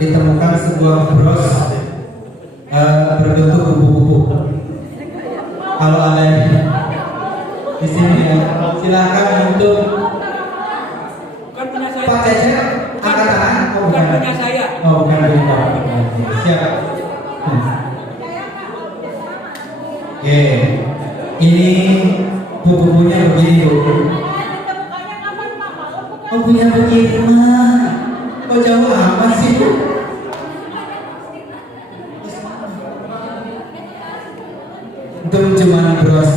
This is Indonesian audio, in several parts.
ditemukan sebuah bros berbentuk kupu-kupu. Kalau ada di sini ya, silakan untuk Bukan punya saya. Pak Cecep angkat tangan. Oh, Bukan punya saya. Oh, bukan punya Pak. Siap. Oke, ini kupu-kupunya begini Bu. Oh, punya begini mah. Kok jauh amat sih Bu? Itu cuma bros.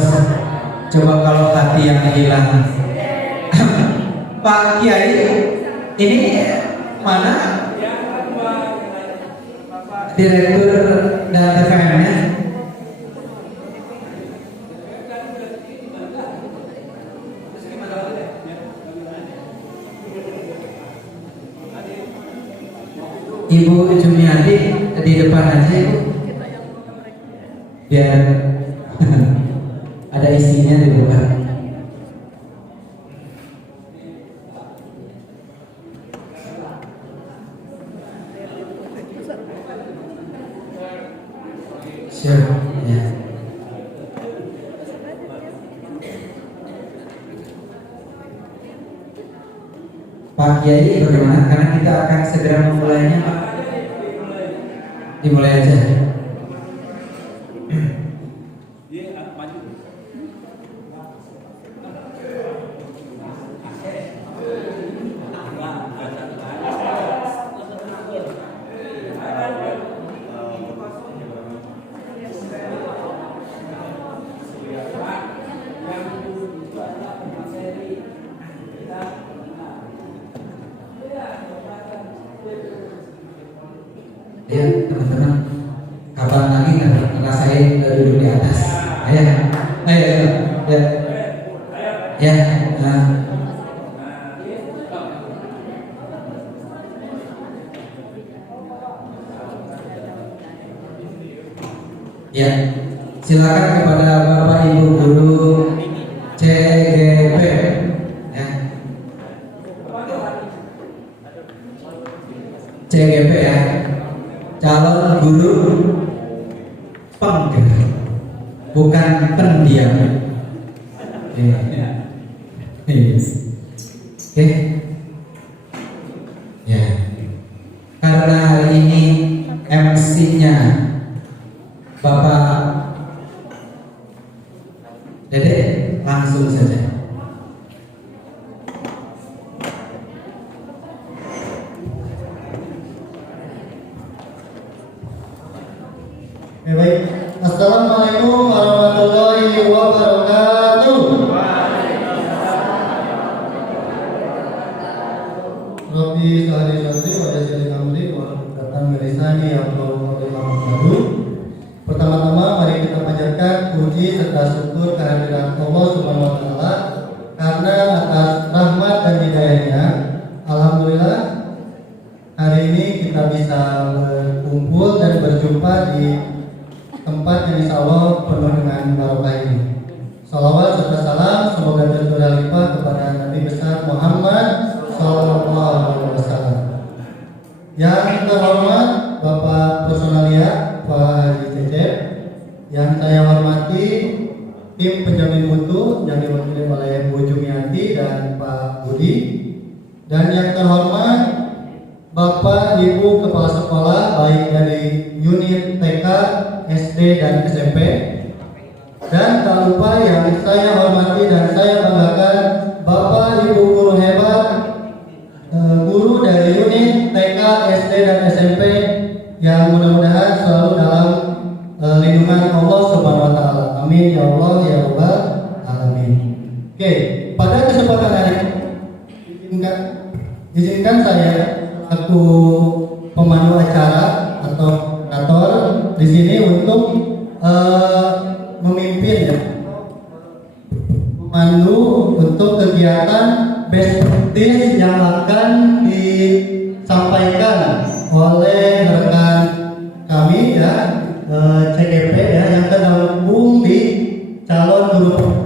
Coba kalau hati yang hilang. Pak Kiai, ini mana direktur dan TVM-nya? Ibu Jumiati di depan aja Ibu, biar ada isinya di depan. Sure, ya. Pak Kiai bagaimana? Karena kita akan segera memulainya Pak. Dimulai aja. Ya teman-teman, kapan lagi ngerasain duduk di atas? Ayo, ya, ya, nah. Ya, silakan kepada Bapak Ibu Guru CGP, ya. CGP ya. Calon guru penggerak, bukan pendiam. Oke, ya. Karena hari ini MC-nya Bapak Dede, langsung saja. Baik, Assalamualaikum warahmatullahi wabarakatuh. Rabbi sehari santri pada sehari amri walaupun datang merisani yang belum baru. Pertama-tama mari kita panjatkan puji serta syukur kehadiran Allah Subhanahu wa taala karena atas rahmat dan hidayahnya alhamdulillah hari ini kita bisa berkumpul dan berjumpa di tempat yang insya Allah penuh dengan barokah ini. Salawat serta salam semoga tercurah limpah kepada Nabi besar Muhammad Sallallahu Alaihi Wasallam. Yang terhormat Bapak Personalia Pak Haji Cecep, yang saya hormati tim penjamin mutu yang diwakili oleh Bu Jumiati dan Pak Budi, dan yang terhormat Bapak Ibu Kepala Sekolah baik dari unit TK, SD dan SMP, dan tak lupa yang saya hormati dan saya banggakan Bapak Ibu guru hebat, guru dari unit TK, SD dan SMP yang mudah-mudahan selalu dalam lindungan Allah Subhanahu wa taala. Amin ya Allah ya Rabbal alamin. Oke, pada kesempatan hari ini izinkan saya aku pemandu acara atau moderator di sini untuk memimpin ya, memandu untuk kegiatan best practice yang akan disampaikan oleh rekan kami ya, CGP ya, yang tergabung di calon guru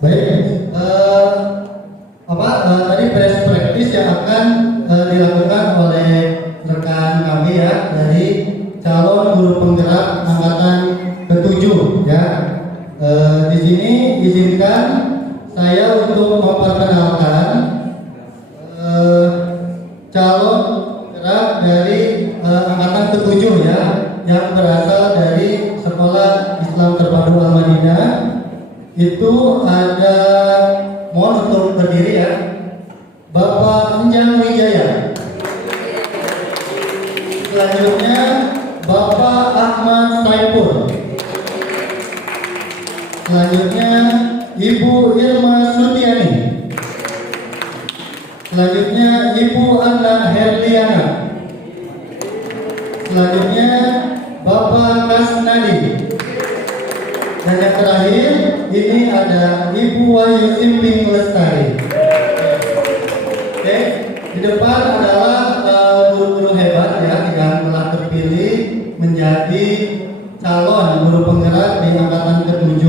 Baik, tadi best practice yang akan dilakukan oleh rekan kami ya dari calon guru penggerak angkatan ke-7 ya. Di sini izinkan saya untuk memperkenalkan calon penggerak dari angkatan ke-7 ya, yang berasal dari Sekolah Islam Terpadu Al-Madinah. Itu ada, mohon untuk berdiri ya, Bapak Enjang Wijaya. Selanjutnya Bapak Ahmad Saipul. Selanjutnya Ibu Irma Sutiani. Selanjutnya Ibu Anna Herliana. Selanjutnya Bapak Kasnadi. Dan yang terakhir ini ada Ibu Wahyu Simping Lestari. Oke, di depan adalah guru-guru hebat ya yang telah terpilih menjadi calon guru penggerak di angkatan ke-7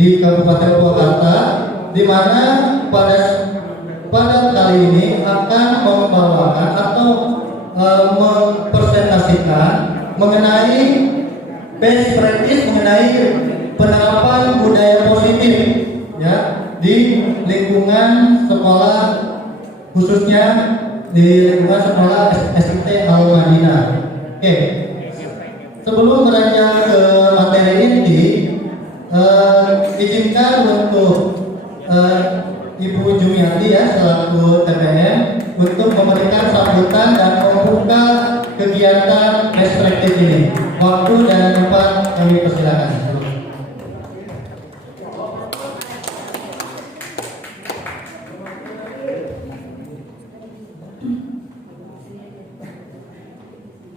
di Kabupaten Purwakarta, di mana pada kali ini akan membawakan atau mempresentasikan mengenai best practice mengenai penerapan budaya positif ya di lingkungan sekolah, khususnya di lingkungan sekolah SMT Al-Madinah. Oke, sebelum beranjak ke materi inti, izinkan untuk Ibu Jumiati ya selaku TPM untuk memberikan sambutan dan membuka kegiatan best practice ini. Waktu dan tempat kami persilakan.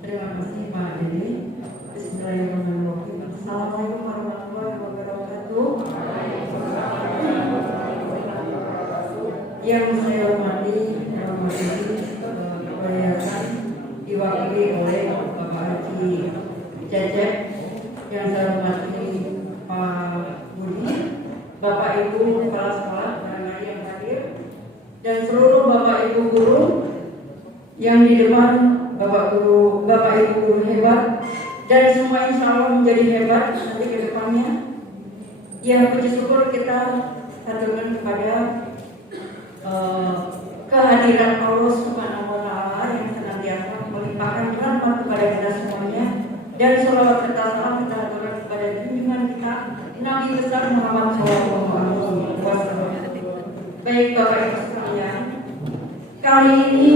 Terima kasih Pak Dede. Bismillahirrahmanirrahim. Assalamualaikum warahmatullahi wabarakatuh. Yang saya hormati perhiasan diwakili oleh Bapak Haji Cecep, yang saya hormati Pak Budi, Bapak Ibu kepala sekolah barangkali yang hadir, dan seluruh Bapak Ibu guru yang di depan, Bapak Ibu guru hebat, dan semua insya Allah menjadi hebat nanti ke depannya. Ya, puji syukur kita haturkan kepada kehadiran Allah Subhanahu wa Ta'ala yang senantiasa melimpahkan rahmat kepada kita semuanya, dan sholawat serta salam kita haturkan kepada junjungan kita Nabi besar Muhammad SAW. Baik Bapak Ibu sekalian, kali ini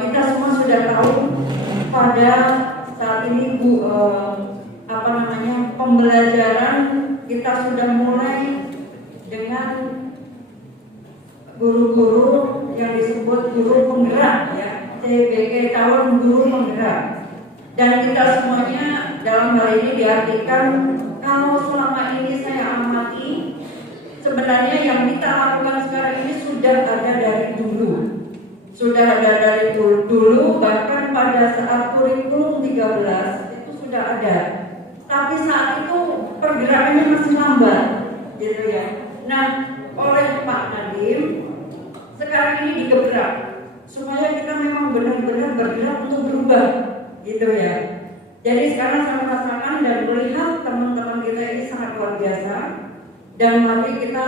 kita semua sudah tahu pada saat ini pembelajaran kita sudah mulai dengan guru-guru yang disebut guru penggerak ya, CBG calon guru penggerak. Dan kita semuanya dalam hal ini diartikan, kalau selama ini saya amati, sebenarnya yang kita lakukan sekarang ini sudah ada dari dulu. Sudah ada dari dulu, bahkan pada saat kurikulum 13 itu sudah ada. Tapi saat itu pergerakannya masih lambat, gitu ya. Nah, oleh Pak Nadiem sekarang ini digebrak supaya kita memang benar-benar bergerak untuk berubah, gitu ya. Jadi sekarang saya merasakan dan melihat teman-teman kita ini sangat luar biasa, dan mari kita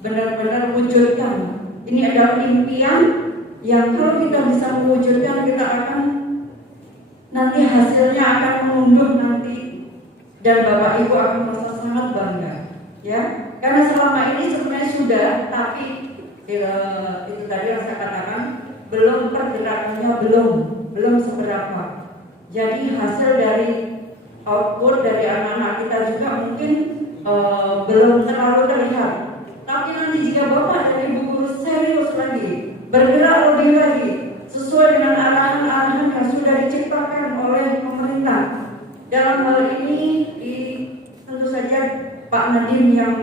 benar-benar wujudkan. Ini adalah impian yang kalau kita bisa mewujudkan, kita akan nanti hasilnya akan mengunduh nanti, dan Bapak Ibu akan merasa sangat bangga ya, karena selama ini sebenarnya sudah, tapi itu tadi yang saya katakan, belum pergerakannya belum seberapa. Jadi hasil dari output dari anak-anak kita juga mungkin belum terlalu terlihat. Tapi nanti jika Bapak dan Ibu guru serius lagi, bergerak lebih lagi sesuai dengan arahan-arahan yang sudah diciptakan oleh pemerintah. Dalam hal ini tentu saja Pak Nadiem yang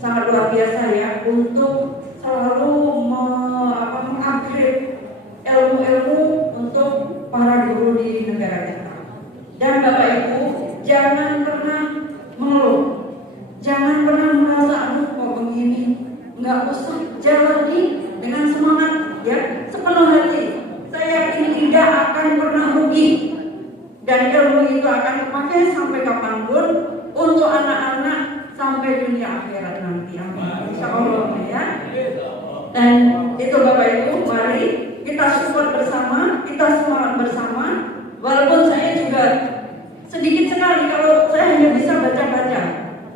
sangat luar biasa ya, untuk selalu mengupgrade ilmu-ilmu untuk para guru di negara kita. Dan Bapak Ibu jangan pernah mengeluh, Jangan pernah merasa aduh kok begini, nggak usah jalani dengan semangat ya, sepenuh hati. Saya yakin tidak akan pernah rugi dan ilmu itu akan dipakai sampai kapanpun untuk anak-anak sampai dunia akhirat nanti. Amin. Insya Allah ya. Dan itu Bapak Ibu, mari kita support bersama, kita semangat bersama. Walaupun saya juga sedikit sekali kalau saya hanya bisa baca-baca,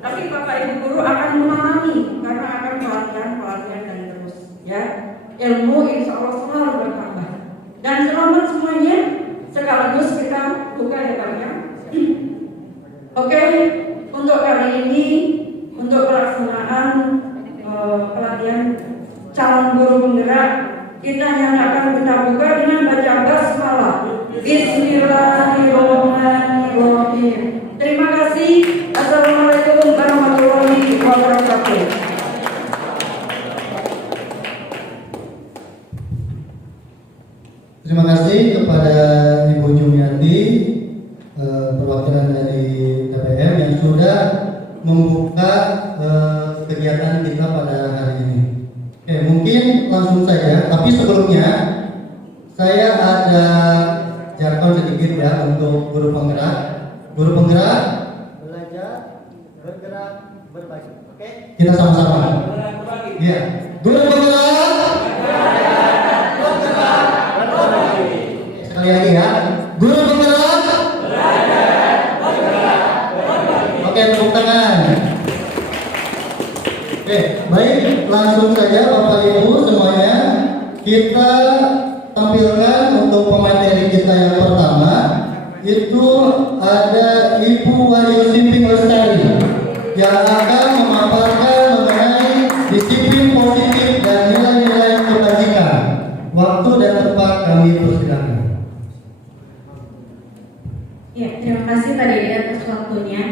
tapi Bapak Ibu guru akan memahami karena akan pelatihan dan terus ya. Ilmu insya Allah selalu bertambah. Dan selamat semuanya. Sekaligus kita buka ya Pak ya. Oke, untuk kali ini untuk pelaksanaan pelatihan calon guru penggerak, kita nyatakan kita buka dengan baca basmalah. Bismillahirrahmanirrahim. Terima kasih. Assalamualaikum warahmatullahi wabarakatuh. Terima kasih kepada Ibu Jumiati, perwakilan dari KPM yang sudah membuka kegiatan kita pada hari ini. Oke, mungkin langsung saja, tapi sebelumnya saya ada jargon sedikit ya untuk guru penggerak. Guru penggerak belajar, bergerak, berbagi. Oke, kita sama-sama. Iya, guru penggerak. Sekali lagi ya, guru penggerak. Oke, tepuk tangan. Oke, baik, langsung saja Bapak Ibu semuanya, kita tampilkan untuk pemateri kita yang pertama. Itu ada Ibu Wahyu Simping Lestari yang akan memaparkan mengenai disiplin positif dan nilai-nilai kebajikan. Waktu dan tempat kami persilakan. Ya, terima kasih Pak Dede atas waktunya.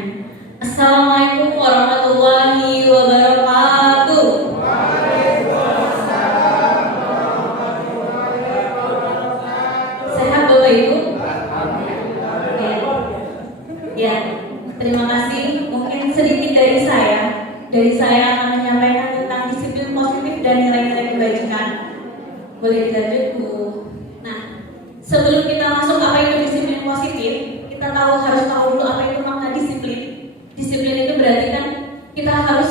Assalamualaikum warahmatullahi wabarakatuh. Sehat Bapak Ibu? Ya, terima kasih. Mungkin sedikit dari saya. Dari saya akan menyampaikan tentang disiplin positif dan nilai-nilai kebajikan. Boleh dilanjut Bu? Nah, sebelum kita masuk apa itu disiplin positif, kita harus tahu dulu apa itu makna disiplin. Disiplin itu berarti kan kita harus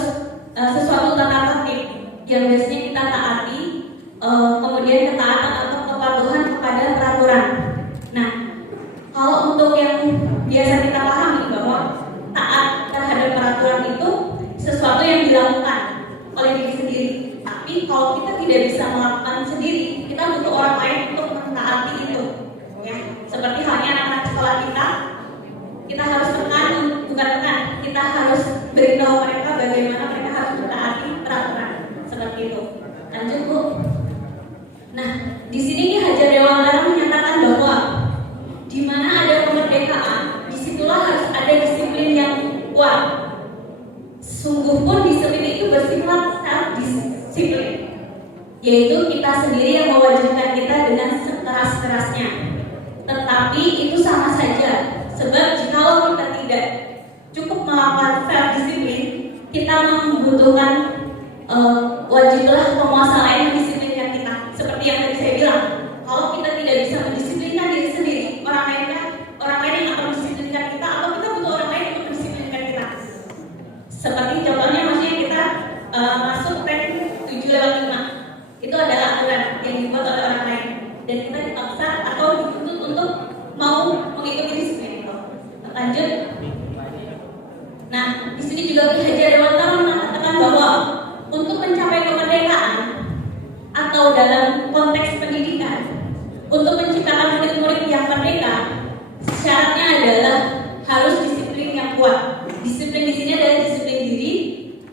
sesuatu tata tertib yang biasanya kita taati, kemudian ketaatan atau kepatuhan kepada peraturan. Nah, kalau untuk yang biasa kita pahami bahwa taat terhadap peraturan itu sesuatu yang dilakukan oleh diri sendiri. Tapi kalau kita tidak bisa melakukan sendiri, kita butuh orang lain untuk mentaati itu. Ya, seperti halnya anak-anak sekolah kita harus kita harus beritahu mereka bagaimana mereka harus mentaati peraturan seperti itu. Lanjut Bu. Nah, di sini Ki Hajar Dewantara menyatakan bahwa di mana ada kemerdekaan, disitulah harus ada disiplin yang kuat. Sungguh pun disiplin itu bersifat self-disiplin, yaitu kita sendiri yang mewajibkan kita dengan sekeras-kerasnya. Tetapi itu sama saja, sebab jikalau kita tidak cukup melakukan self-disiplin, kita membutuhkan wajiblah penguasa lain mendisiplinkan kita. Seperti yang tadi saya bilang, kalau kita tidak bisa mendisiplinkan diri sendiri, orang lain yang akan mendisiplinkan kita, atau kita butuh orang lain untuk mendisiplinkan kita. Seperti contohnya maksudnya kita masuk rank 7/5, itu adalah aturan yang dibuat oleh orang lain, dan kita dipaksa atau dituntut untuk mau mengikuti disiplin itu. Lanjut. Nah, di sini juga Ki Hajar Dewantara mengatakan bahwa untuk mencapai kemerdekaan atau dalam konteks pendidikan, untuk menciptakan murid-murid yang merdeka, syaratnya adalah harus disiplin yang kuat. Disiplin di sini adalah disiplin diri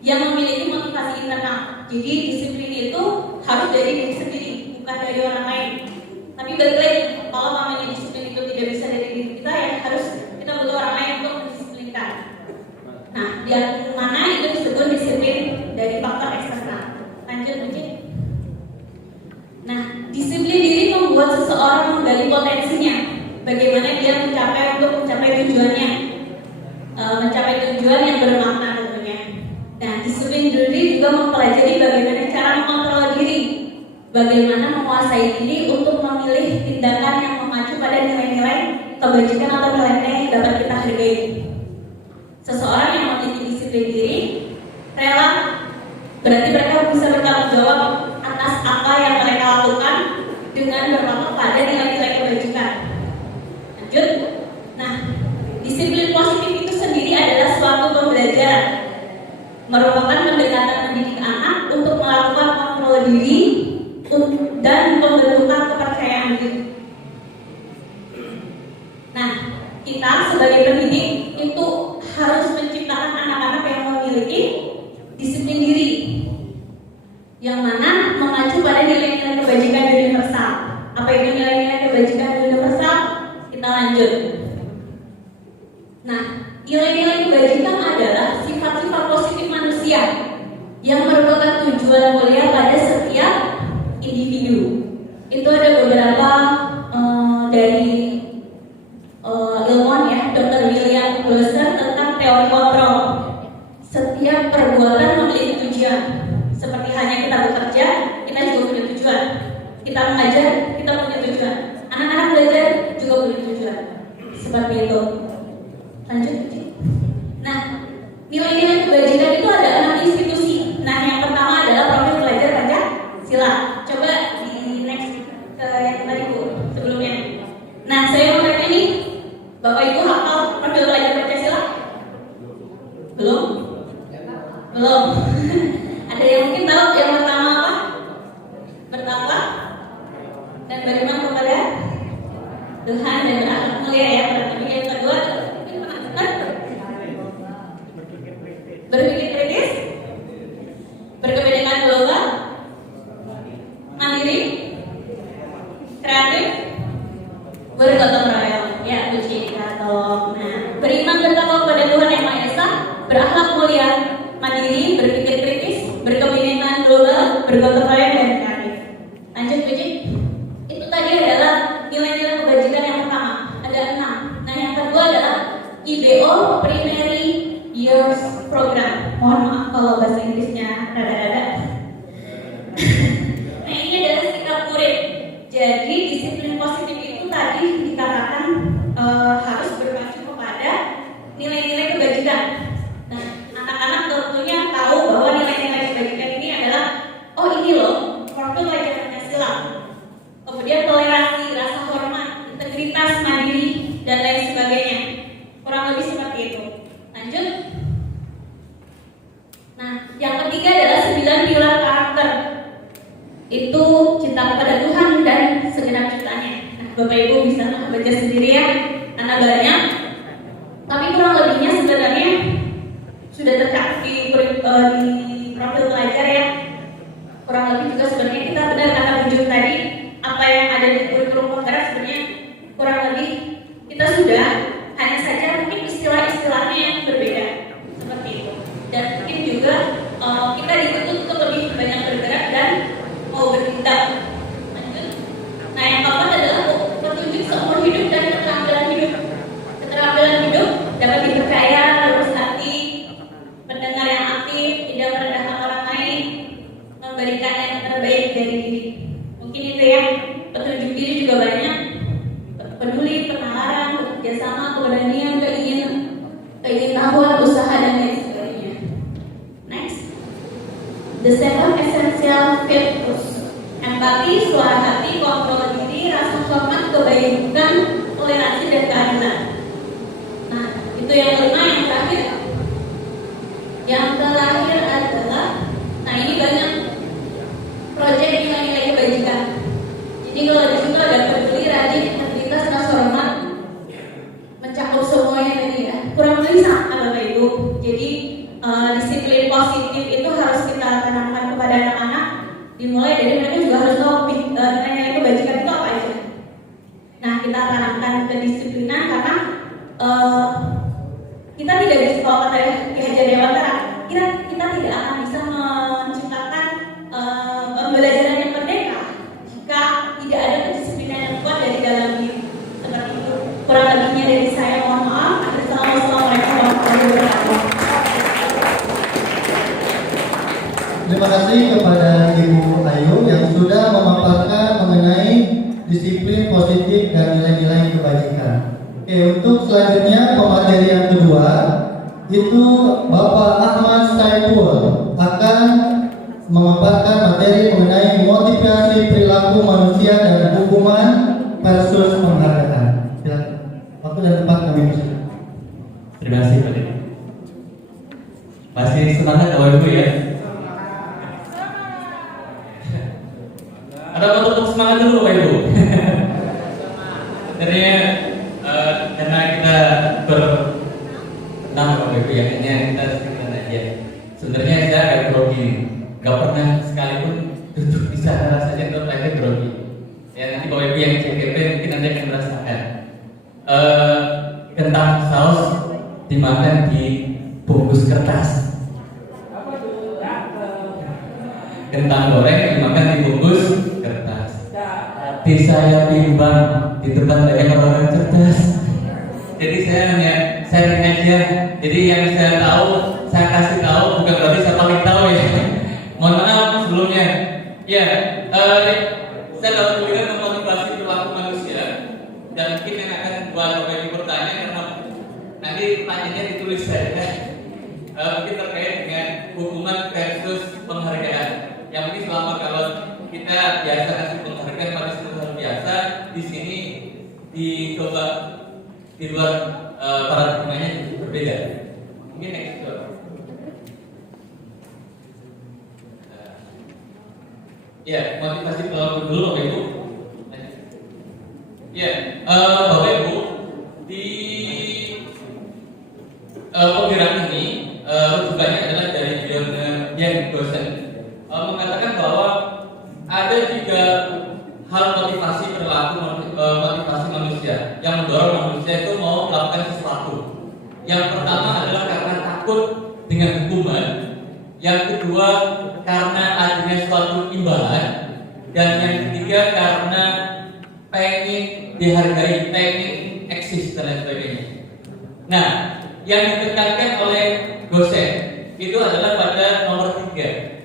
yang memiliki motivasi internal. Jadi disiplin itu harus dari diri sendiri, bukan dari orang lain. Tapi balik lagi, kalau namanya disiplin itu tidak bisa dari diri kita, ya harus kita butuh orang lain untuk mendisiplinkan. Nah, yang mana itu disebut disiplin dari faktor eksternal. Lanjut, Buci. Nah, disiplin diri membuat seseorang menggali potensinya, bagaimana dia mencapai tujuannya, mencapai tujuan yang bermakna tentunya. juga mempelajari bagaimana cara mengontrol diri, bagaimana menguasai diri untuk memilih tindakan yang mengacu pada nilai-nilai kebajikan atau nilai-nilai yang dapat kita hargai. Seseorang yang memiliki disiplin diri rela, berarti mereka bisa bertanggung jawab atas apa yang mereka lakukan dengan berpatok pada nilai-nilai kebajikan. Lanjut. Nah, disiplin positif itu sendiri adalah suatu pembelajaran, merupakan pendekatan mendidik anak untuk melakukan kontrol diri dan pembentukan kepercayaan diri. Nah, kita sebagai pendidik itu harus menciptakan anak-anak yang memiliki disiplin diri, yang mana mengacu pada nilai-nilai kebajikan universal. Apa itu nilai-nilai kebajikan universal? Kita lanjut. Nah, nilai-nilai kebajikan adalah sifat-sifat positif manusia yang merupakan tujuan mulia pada setiap individu. Itu ada beberapa dari ilmuwan ya, Dr. William Glasser tentang teori kontrol. Setiap perbuatan memiliki tujuan. Seperti hanya kita bekerja, kita juga punya tujuan. Kita mengajar, kita punya tujuan. Anak-anak belajar juga punya tujuan. Seperti itu. Lanjut. Nah, nilai-nilai kebajikan itu ada 6 institusi. Nah, yang pertama adalah profil pelajar Pancasila. Coba di next ke yang tadi Bu, sebelumnya. Nah, saya mau tanya nih, Bapak Ibu hafal profil pelajar Pancasila? Belum? Belum. Ada yang mungkin tahu yang pertama apa? Bertakwa dan beriman kepada Tuhan dan berakhlak mulia ya. Yang kedua berpikir kritis, berkepentingan global, mandiri, kreatif, bergotong royong. Ya, puji tolong. Nah, beriman bertakwa kepada Tuhan Yang Maha Esa, berakhlak mulia, mandiri, berpikir kritis, berkepentingan global, bergotong royong dan kreatif. Lanjut, puji. Itu tadi adalah nilai-nilai kebajikan yang pertama. Ada 6. Nah, yang kedua adalah IBO, Primary Years Program. Mohon maaf kalau bahasa Inggrisnya rada-rada. Nah, ini adalah sikap murid. Jadi disiplin positif itu tadi dikatakan harus berpacu kepada nilai-nilai kebajikan. Nah, anak-anak tentunya tahu bahwa nilai-nilai kebajikan ini adalah, oh ini loh profil pelajar Pancasila. Kemudian toleransi, rasa hormat, integritas, mandiri, dan lain sebagainya. Kurang lebih seperti itu. Lanjut. Nah, yang ketiga adalah 9 pilar karakter. Itu cinta kepada Tuhan dan segenap ciptaannya. Nah, Bapak Ibu bisa baca sendiri ya, karena banyak. Tapi kurang lebihnya sebenarnya sudah tercakup di profil pelajar ya. Kurang lebih juga sebenarnya kita benar kata Bujung tadi, apa yang ada di kurikulum penggerak sebenarnya kurang lebih kita sudah, hanya saja mungkin istilah-istilahnya yang berbeda seperti itu. Dan mungkin juga kita dituntut untuk lebih banyak bergerak dan mau bertindak. Lanjut. Nah, yang keempat adalah petunjuk seumur hidup dan keterampilan hidup. Keterampilan hidup dapat dipercaya, lurus hati, pendengar yang aktif, tidak merendahkan orang lain, memberikan yang terbaik dari diri. Mungkin itu ya. Petunjuk diri juga banyak. Peduli, penalaran, kerjasama, keberanian, keinginan, usaha dan lain sebagainya. Next. The 7 essential virtues. Empati, suara hati, kontrol diri, rasa hormat, kebaikan, toleransi dan keadilan. Nah, itu yang kelima. Yang terakhir. Yang terakhir adalah, nah ini banyak proyek nilai-nilai kebajikan. Jadi kalau di situ ada peduli, rajin, integritas, rasa hormat, mencakup semuanya tadi ya. Kurang lebih sama Bapak Ibu. Jadi disiplin positif itu harus kita tanamkan kepada anak-anak. Dimulai dari mereka juga harus tahu nilai-nilai kebajikan itu apa aja. Nah, kita tanamkan kedisiplinan karena kita tidak bisa, kalau kata Ki Hajar Dewantara, kita tidak akan bisa menciptakan pembelajaran yang merdeka jika tidak ada kedisiplinan yang kuat dari dalam diri. Seperti itu. Kurang lebihnya dari saya, mohon maaf. Assalamualaikum warahmatullahi wabarakatuh. terima kasih kepada Ibu Ayu yang sudah memaparkan mengenai disiplin positif dan nilai-nilai kebajikan. Oke, untuk selanjutnya pemateri yang kedua itu Bapak Ahmad Saiful akan memaparkan materi mengenai motivasi perilaku manusia dan hukuman versus penghargaan. Silakan. Waktu dan tempat kami persilakan. Terima kasih Pak Dedi. Masih semangat Bapak Ibu ya? Ada untuk semangat dulu Bapak Ibu. Sebenarnya karena kita berenam Bapak Ibu ya, hanya kita sekitar aja. Sebenarnya saya agak grogi, gak pernah sekalipun duduk di sana rasanya untuk lagi grogi. Ya nanti Bapak Ibu yang CKP mungkin nanti akan merasakan. Kentang saus dimakan di bungkus kertas. Kentang goreng dimakan di bungkus kertas. Hati saya bimbang di tempat banyak orang cerdas. Jadi saya hanya sharing aja. Jadi yang saya tahu, saya kasih tahu, bukan berarti saya paling tahu ya. Mohon maaf sebelumnya. Ya, saya dapat tulisan memotivasi perilaku manusia. Dan mungkin yang akan buat Bapak Ibu bertanya karena nanti pertanyaannya ditulis saja. Mungkin terkait dengan hukuman versus penghargaan. Yang mungkin selama kalau kita biasa kasih penghargaan pada sesuatu biasa, di sini dicoba di luar paradigmanya berbeda. Mungkin next door. Ya, motivasi perilaku dulu Bapak Ibu. Ya, Bapak Ibu di penggerak ini rujukannya adalah dari Bjorn Dosen mengatakan bahwa ada 3 hal motivasi perilaku motivasi manusia yang mendorong manusia itu mau melakukan sesuatu. Yang pertama adalah karena takut dengan hukuman, yang kedua karena adanya suatu imbalan, dan yang ketiga karena pengen dihargai, pengen eksis dan lain sebagainya. Nah, yang ditekankan oleh dosen itu adalah pada nomor 3.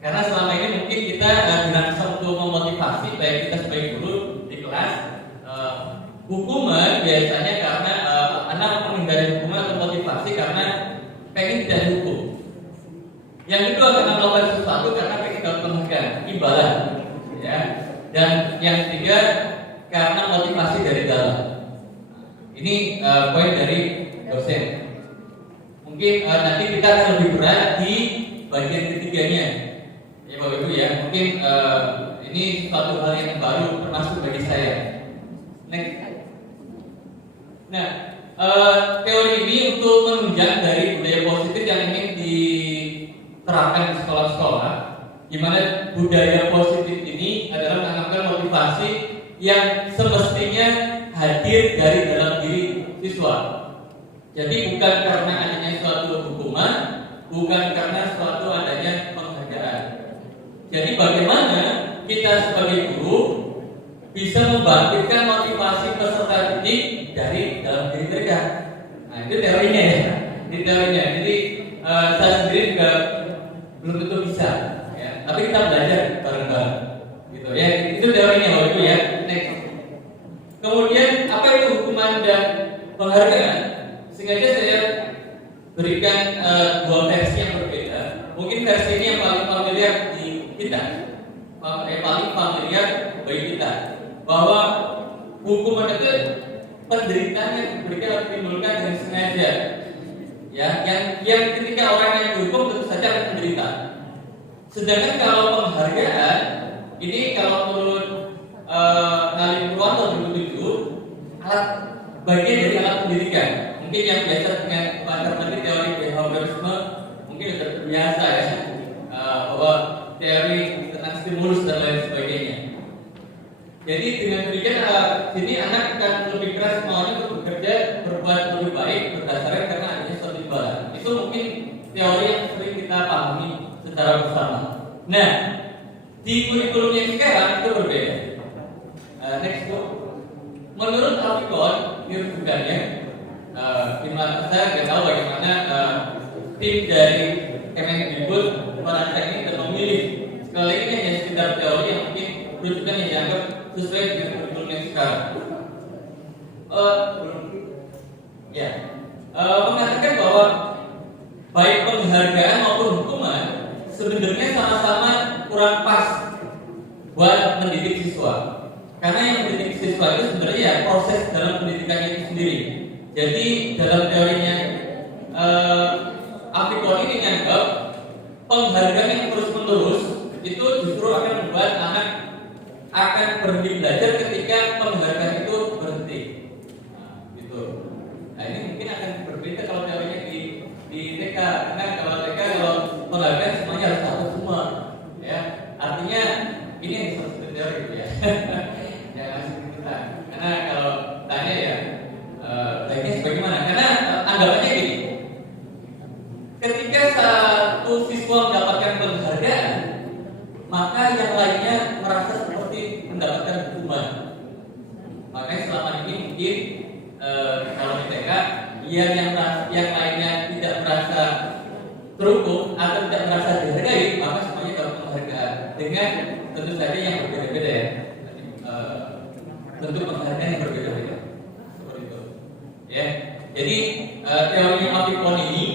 Karena selama ini mungkin kita dirangsang untuk memotivasi baik kita sebagai guru di kelas hukuman biasanya karena anak menghindari hukuman atau motivasi karena pengen tidak dihukum. Yang kedua karena melakukan sesuatu karena pengen dapat penghargaan, imbalan, ya. Dan yang ketiga karena motivasi dari dalam. Ini poin dari dosen. Mungkin nanti kita akan lebih berat di bagian ketiganya, ya Bapak Ibu ya. Mungkin ini suatu hal yang baru termasuk bagi saya. Next. Nah, teori ini untuk menunjang dari budaya positif yang ingin diterapkan di sekolah-sekolah, di mana budaya positif ini adalah menanamkan motivasi yang semestinya hadir dari dalam diri siswa. Jadi bukan karena adanya suatu hukuman, bukan karena suatu adanya penghargaan. Jadi bagaimana kita sebagai guru bisa membangkitkan motivasi peserta didik dari dalam diri mereka. Nah itu teorinya ya, ini teorinya. Jadi saya sendiri juga belum tentu bisa, ya. Tapi kita belajar bareng-bareng, gitu ya. Itu teorinya Bapak Ibu ya. Next. Kemudian apa itu hukuman dan penghargaan? Sengaja saya berikan 2 versi yang berbeda. Mungkin versi ini yang paling familiar di kita, paling familiar bagi kita, bahwa hukuman itu penderitaan yang diberikan atau ditimbulkan dengan sengaja, ya, yang ketika orang yang dihukum tentu saja akan menderita. Sedangkan kalau penghargaan ini kalau menurut Nalim Purwanto 2007 alat bagian dari alat pendidikan. Mungkin yang biasa dengan materi teori behaviorisme mungkin sudah terbiasa ya, bahwa teori tentang stimulus dan lain sebagainya. Jadi dengan demikian sini anak akan lebih keras maunya untuk bekerja berbuat lebih baik berdasarkan karena adanya suatu imbalan. Itu mungkin teori yang sering kita pahami secara bersama. Nah, di kurikulum yang sekarang itu berbeda. Next book. Menurut Alfikon, ini rujukannya. Saya nggak tahu bagaimana tim dari Kemendikbud para teknik dan memilih. Sekali lagi ini hanya sekitar teori yang mungkin rujukan yang dianggap sesuai dengan kurikulum yang sekarang. Mengatakan bahwa baik penghargaan maupun hukuman sebenarnya sama-sama kurang pas buat mendidik siswa. Karena yang mendidik siswa itu sebenarnya ya proses dalam pendidikannya itu sendiri. Jadi dalam teorinya Apikon ini menganggap penghargaan yang terus-menerus itu justru akan membuat anak akan berhenti belajar ketika penghargaan itu berhenti. Nah, ini mungkin akan berbeda kalau teorinya di TK. Karena kalau TK kalau penghargaan semuanya harus satu semua, ya. Artinya ini yang disebut teori gitu ya. Jangan langsung kita. Karena kalau tanya ya baiknya sebagaimana? Karena anggapannya gini. Ketika satu siswa mendapatkan penghargaan, maka yang lainnya merasa seperti mendapatkan hukuman. Makanya selama ini mungkin kalau di TK, yang lainnya tidak merasa terhukum atau tidak merasa dihargai, maka semuanya dapat penghargaan dengan tentu saja yang berbeda-beda ya. Bentuk penghargaan yang berbeda-beda seperti itu. Ya, jadi teorinya Apikon ini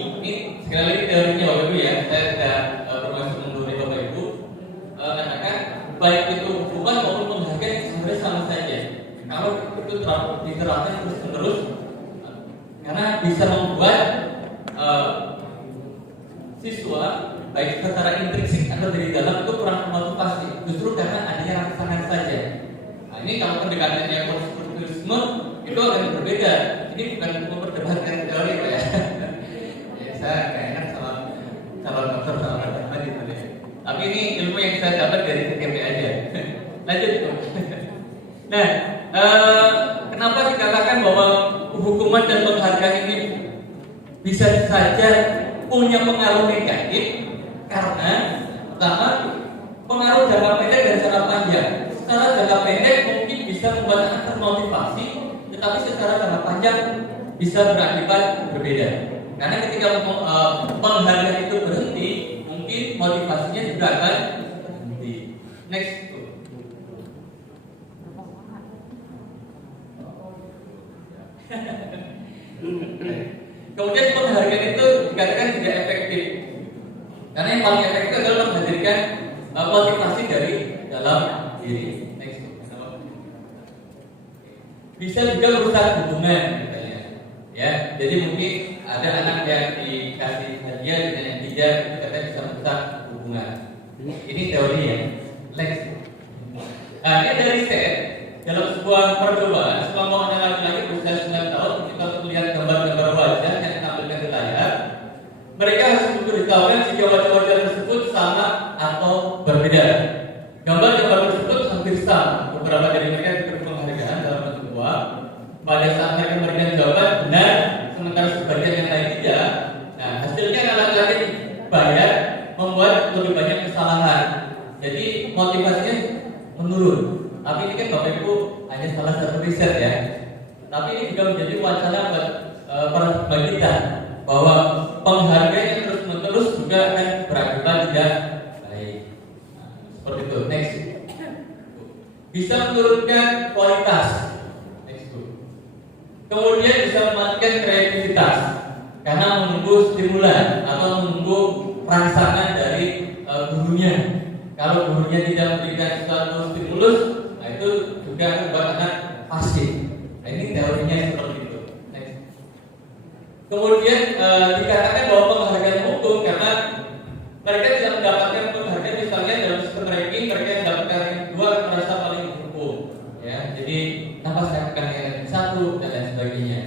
sekali lagi teorinya Bapak Ibu ya, saya tidak bermaksud menggurui Bapak Ibu. Katakan baik itu hukuman maupun penghargaan sebenarnya sama saja. Kalau itu diterapkan terus-menerus, karena bisa membuat siswa baik secara intrinsik atau dari dalam itu kurang memotivasi, justru karena adanya rangsangan saja. Nah, ini kalau pendekatannya konstruktivisme itu akan berbeda. Ini bukan memperdebatkan teori Pak ya. Ya saya gak enak sama calon dokter sama teman gitu ya. Tapi ini ilmu yang saya dapat dari TKP aja. Lanjut. Nah, kenapa dikatakan bahwa hukuman dan penghargaan ini bisa saja punya pengaruh negatif? Karena pertama, pengaruh jangka pendek dan jangka panjang. Secara jangka pendek mungkin bisa membuat anak termotivasi, tetapi secara jangka panjang bisa berakibat berbeda. Karena ketika penghargaan itu berhenti, mungkin motivasinya juga akan berhenti. Next. Kemudian penghargaan itu dikatakan tidak efektif. Karena yang paling efektif adalah menghadirkan motivasi dari dalam diri. Next. Bisa juga merusak hubungan, katanya. Ya, jadi mungkin ada anak yang dikasih hadiah dengan yang tidak, itu katanya bisa merusak hubungan. Ini teori ya. Next. Nah, ini dari riset dalam sebuah percobaan selama anak laki-laki berusia 9 tahun kita melihat gambar-gambar wajah yang ditampilkan di layar. Mereka harus memberitahukan jika wajah-wajah tersebut sama atau berbeda. Gambar-gambar tersebut hampir sama. Beberapa dari mereka diberi penghargaan dalam bentuk uang. Pada saat mereka memberikan jawaban benar, sementara sebagian yang lain tidak. Nah, hasilnya laki-laki dibayar membuat lebih banyak kesalahan. Jadi motivasinya menurun. Tapi ini kan Bapak Ibu hanya salah satu riset ya. Tapi ini juga menjadi wacana buat para kita bahwa penghargaan yang terus-menerus juga akan berakibat tidak baik. Nah, seperti itu. Next. Bisa menurunkan kualitas. Next. Kemudian bisa mematikan kreativitas karena menunggu stimulan atau menunggu rangsangan dari gurunya. Kalau gurunya tidak memberikan suatu stimulus, nah itu juga membuat anak pasif. Nah, ini teorinya seperti itu. Next. Kemudian dikatakan bahwa penghargaan hukum karena mereka tidak mendapatkan penghargaan misalnya dalam sistem ranking, mereka yang mendapatkan ranking 2 merasa paling hukum. Ya, jadi tanpa saya bukan ranking 1 dan lain sebagainya.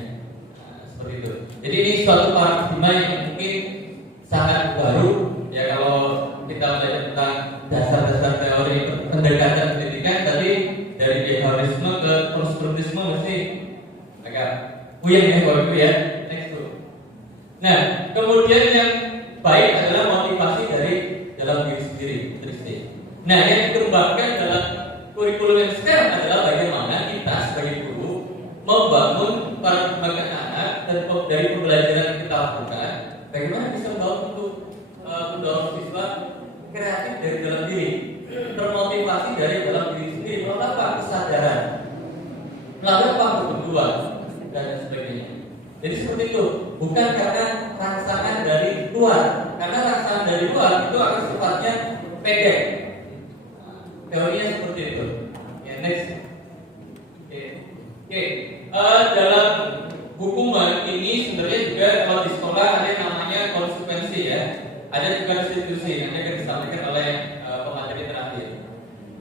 Nah, seperti itu. Jadi ini suatu paradigma yang mungkin sangat baru. Ya, kalau kita belajar tentang dasar-dasar teori pendekatan pendidikan tadi dari behaviorisme ke konstruktivisme mesti agak puyeng ya Bapak Ibu ya. Next. Nah, kemudian yang baik adalah motivasi dari dalam diri sendiri. Nah, yang dikembangkan dalam kurikulum yang sekarang adalah bagaimana kita sebagai guru membangun paradigma anak dan dari pembelajaran yang kita lakukan, bagaimana bisa membangun untuk mendorong siswa kreatif dari dalam diri, termotivasi dari dalam diri sendiri, melalui apa? Kesadaran, melalui apa? Kebentuan dan sebagainya. Jadi seperti itu, bukan karena rangsangan dari luar, karena rangsangan dari luar itu akan sifatnya pendek. Teorinya seperti itu. Ya, next. Oke. Dalam hukuman ini sebenarnya juga kalau di sekolah ada yang namanya konsekuensi ya. Ada juga restitusi yang akan disampaikan oleh pemateri terakhir.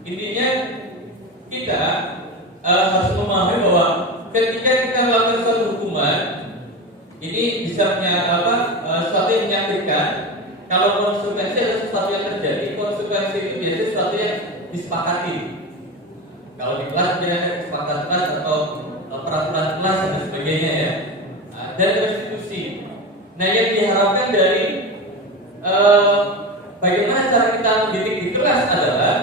Intinya kita harus memahami bahwa ketika kita melakukan suatu hukuman ini bisa sesuatu yang menyakitkan. Kalau konsekuensi adalah sesuatu yang terjadi, konsekuensi itu biasanya sesuatu yang disepakati. Kalau di kelas dia ada kesepakatan kelas atau peraturan kelas dan sebagainya ya. Dan restitusi. Nah yang diharapkan dari bagaimana cara kita mendidik di kelas adalah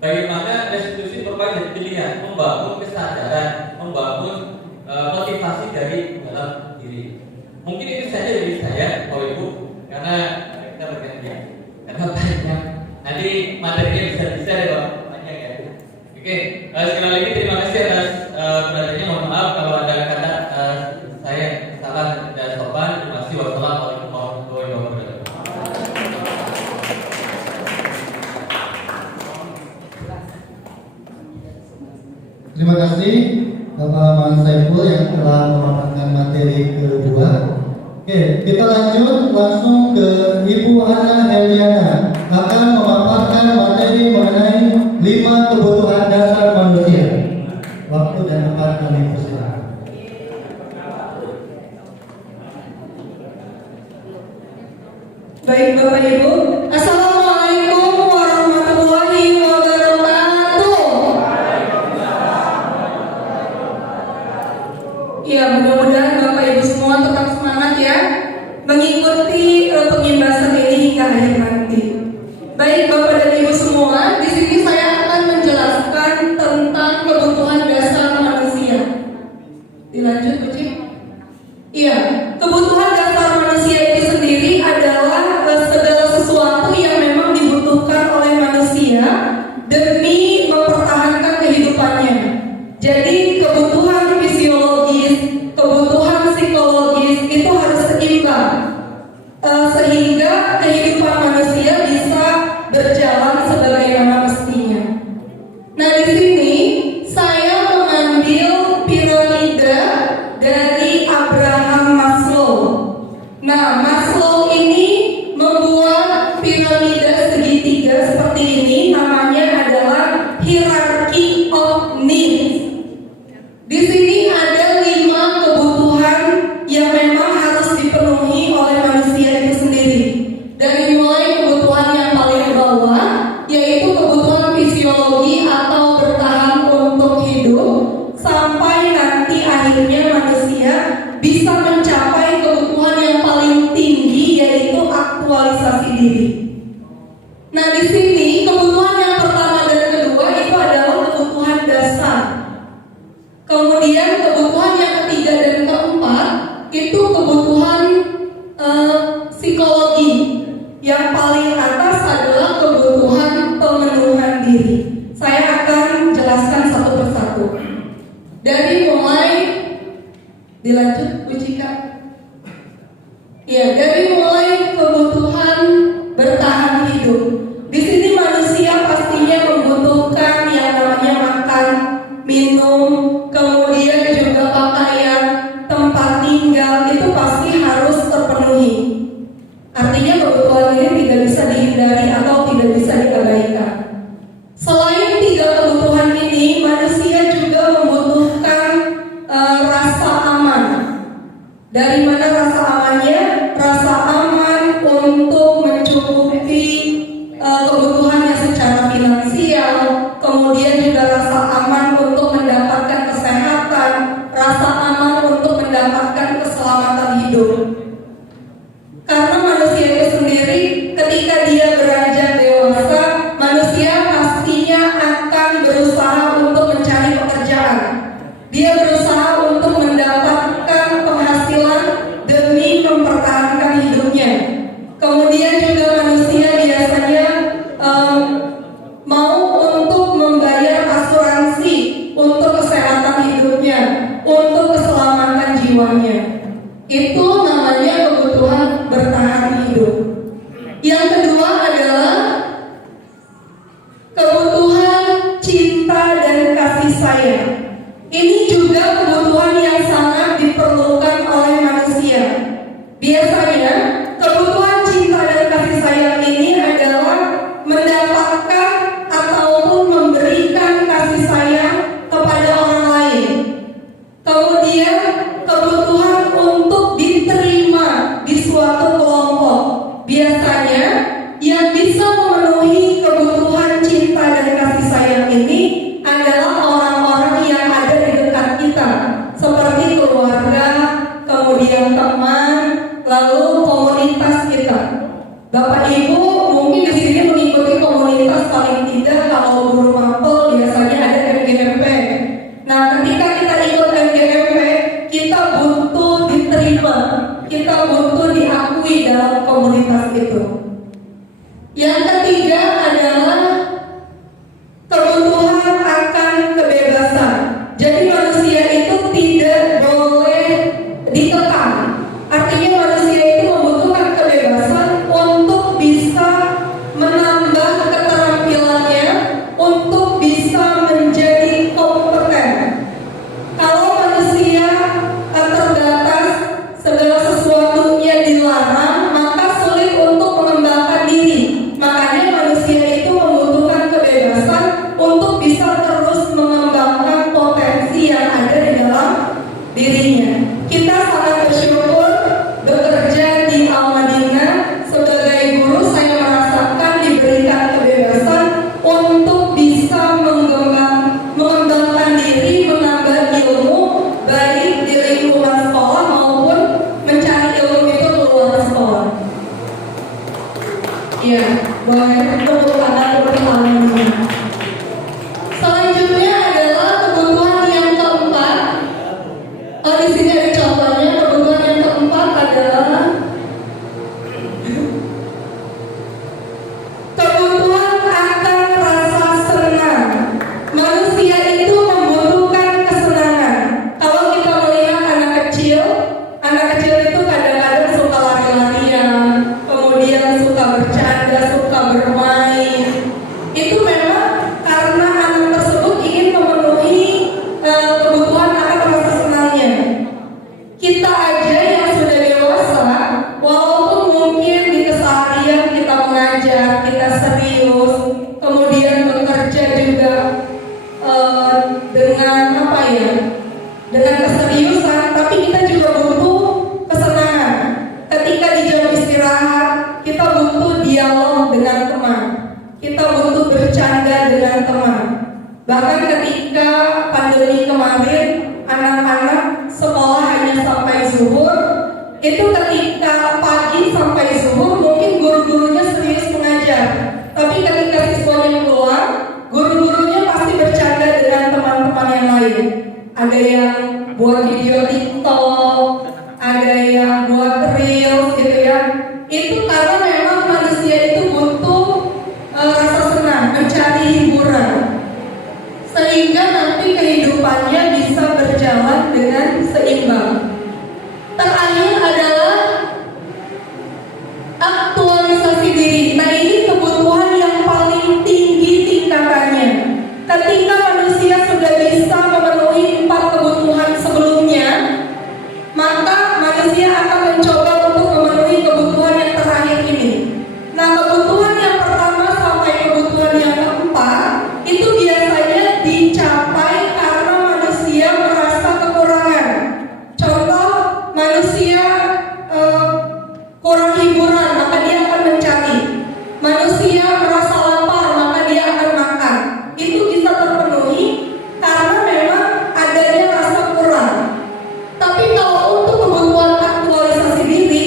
bagaimana restitusi merupakan pilihan, membangun kesadaran, membangun motivasi dari dalam diri. Mungkin itu saja dari saya, Bapak Ibu, karena kita bergantian. Karena banyak. Nanti materinya bisa ya, Pak. Banyak ya. Oke, sekali lagi terima kasih atas perhatiannya. Mohon maaf kalau ada kata saya salah dan sopan. Terima kasih. Wassalamualaikum warahmatullahi wabarakatuh. Terima kasih Bapak Man Saiful yang telah memaparkan materi kedua. Oke, kita lanjut langsung ke Ibu Ana Heliana akan memaparkan materi mengenai 5 kebutuhan dasar manusia. Waktu dan tempat kami persilakan. Baik Bapak Ibu, Assalamualaikum warahmatullahi wabarakatuh. Ya, mudah-mudahan Bapak Ibu semua tetap semangat ya mengikuti pengimbasan ini hingga akhir nanti. Baik Bapak dan Ibu semua, di sini saya akan menjelaskan tentang kebutuhan dasar manusia. Dilanjut, Bu Cik? Iya, kebutuhan dasar manusia itu sendiri adalah segala sesuatu yang memang dibutuhkan oleh manusia demi mempertahankan kehidupannya. Jadi kebutuhan fisiologis, kebutuhan psikologis itu harus seimbang sehingga kehidupan manusia bisa berjalan sebagaimana mestinya. Nah, di sini saya mengambil piramida dari Abraham Maslow. Nah, Maslow ini membuat piramida segitiga seperti ini, namanya adalah hierarchy of needs. Di sini ada 5 kebutuhan yang memang harus dipenuhi oleh manusia itu sendiri. Dari mulai kebutuhan yang paling bawah, yaitu kebutuhan fisiologi atau bertahan untuk hidup, sampai nanti akhirnya manusia bisa mencapai kebutuhan yang paling tinggi, yaitu aktualisasi diri. Nah, di sini kebutuhan yang pertama dan kedua itu adalah kebutuhan dasar. Kemudian kebutuhan yang ketiga dan keempat itu kebutuhan psikologi. Yang paling atas adalah kebutuhan pemenuhan diri. Saya akan jelaskan satu persatu. Dari mulai dilanjut, Bu Cika. Ya, dari mulai kebutuhan bertahan hidup. Di sini manusia pastinya membutuhkan yang namanya makan, minum, kemudian juga pakaian, tempat tinggal, itu pasti harus terpenuhi. Artinya kebutuhan ini tidak bisa dihindari atau tidak bisa diabaikan. Selain 3 kebutuhan ini, manusia juga membutuhkan rasa aman. Dari mana rasa amannya? Rasa aman untuk mencukupi kebutuhannya secara finansial, kemudian juga rasa aman untuk mendapatkan kesehatan, rasa aman untuk mendapatkan keselamatan hidup. Karena manusia itu sendiri ketika dia beranjak dewasa, manusia pastinya akan berusaha untuk mencari pekerjaan. Dia berusaha untuk mendapatkan penghasilan demi mempertahankan hidupnya. Kemudian juga semuanya. Itu namanya kebutuhan bertahan hidup. Yang kedua adalah kebutuhan cinta dan kasih sayang. Ini juga kebutuhan yang sangat diperlukan oleh manusia. Biasanya, kebutuhan cinta dan kasih sayang ini adalah mendapatkan ataupun memberikan kasih sayang kepada orang lain. Kemudian, kebutuhan untuk diterima di suatu kelompok. Biasanya, yang bisa memenuhi kebutuhan cinta dan kasih sayang ini adalah orang-orang yang ada di dekat kita, seperti keluarga, kemudian teman, lalu komunitas kita. Bapak Ibu mungkin di sini mengikuti komunitas, paling tidak kalau guru mapel biasanya ada MGMP. Nah, ketika kita ikut MGMP, kita butuh diterima, kita butuh diakui dalam komunitas itu. Yang ketiga adalah kebutuhan akan kebebasan. Jadi manusia itu tidak boleh dikekang. Artinya manusia itu membutuhkan kebebasan untuk bisa menambah keterampilannya, untuk bisa menjadi kompeten. Kalau manusia terbatas, segala sesuatunya dilarang, maka sulit untuk mengembangkan diri. Makanya manusia itu membutuhkan kebebasan untuk bisa terus mengembangkan potensi yang ada di dalam dirinya. Kita sangat bersyukur bekerja di Al-Madinah sebagai guru. Saya merasakan diberikan kebebasan untuk bisa mengembangkan diri, menambah ilmu baik di lingkungan sekolah maupun mencari ilmu itu keluar sekolah. Iya, boleh tepuk tangan untuk Al-Madinah. Selanjutnya adalah kebutuhan yang keempat. Di sini ada contohnya. Kebutuhan yang keempat adalah kebutuhan akan rasa senang. Manusia itu membutuhkan kesenangan. Kalau kita melihat anak kecil itu kadang-kadang suka lari-larian, kemudian suka bercanda, suka bermain. Itu memang karena anak tersebut ingin memenuhi kebutuhan akan rasa senangnya. Kita aja yang sudah dewasa, walaupun mungkin di keseharian kita mengajar, kita serius, kemudian bekerja juga dengan keseriusan, tapi kita juga butuh kesenangan. Ketika di jam istirahat, kita butuh dialog dengan teman, kita butuh bercanda dengan teman. Bahkan ketika pandemi kemarin, anak-anak sekolah hanya sampai zuhur. Itu ketika pagi sampai zuhur mungkin guru-gurunya serius mengajar, tapi ketika siswanya keluar, guru-gurunya pasti bercanda dengan teman-teman yang lain. Ada yang buat video TikTok, ada yang buat reels gitu ya. Itu karena memang manusia itu butuh rasa senang, mencari hiburan, sehingga nanti kehidupannya bisa berjalan dengan seimbang. Terakhir adalah aktualisasi diri. Nah, ini kebutuhan yang paling tinggi tingkatannya. Ketika manusia sudah bisa memenuhi 4 kebutuhan sebelumnya, maka manusia akan mencoba untuk memenuhi kebutuhan yang terakhir ini. Nah, kebutuhan yang pertama sampai kebutuhan yang keempat itu biasanya dicapai karena manusia merasa kekurangan. Contoh, manusia kurang hiburan, maka dia akan mencari. Manusia merasa lapar, maka dia akan makan. Itu bisa terpenuhi karena memang adanya rasa kurang. Tapi kalau untuk kebutuhan aktualisasi diri,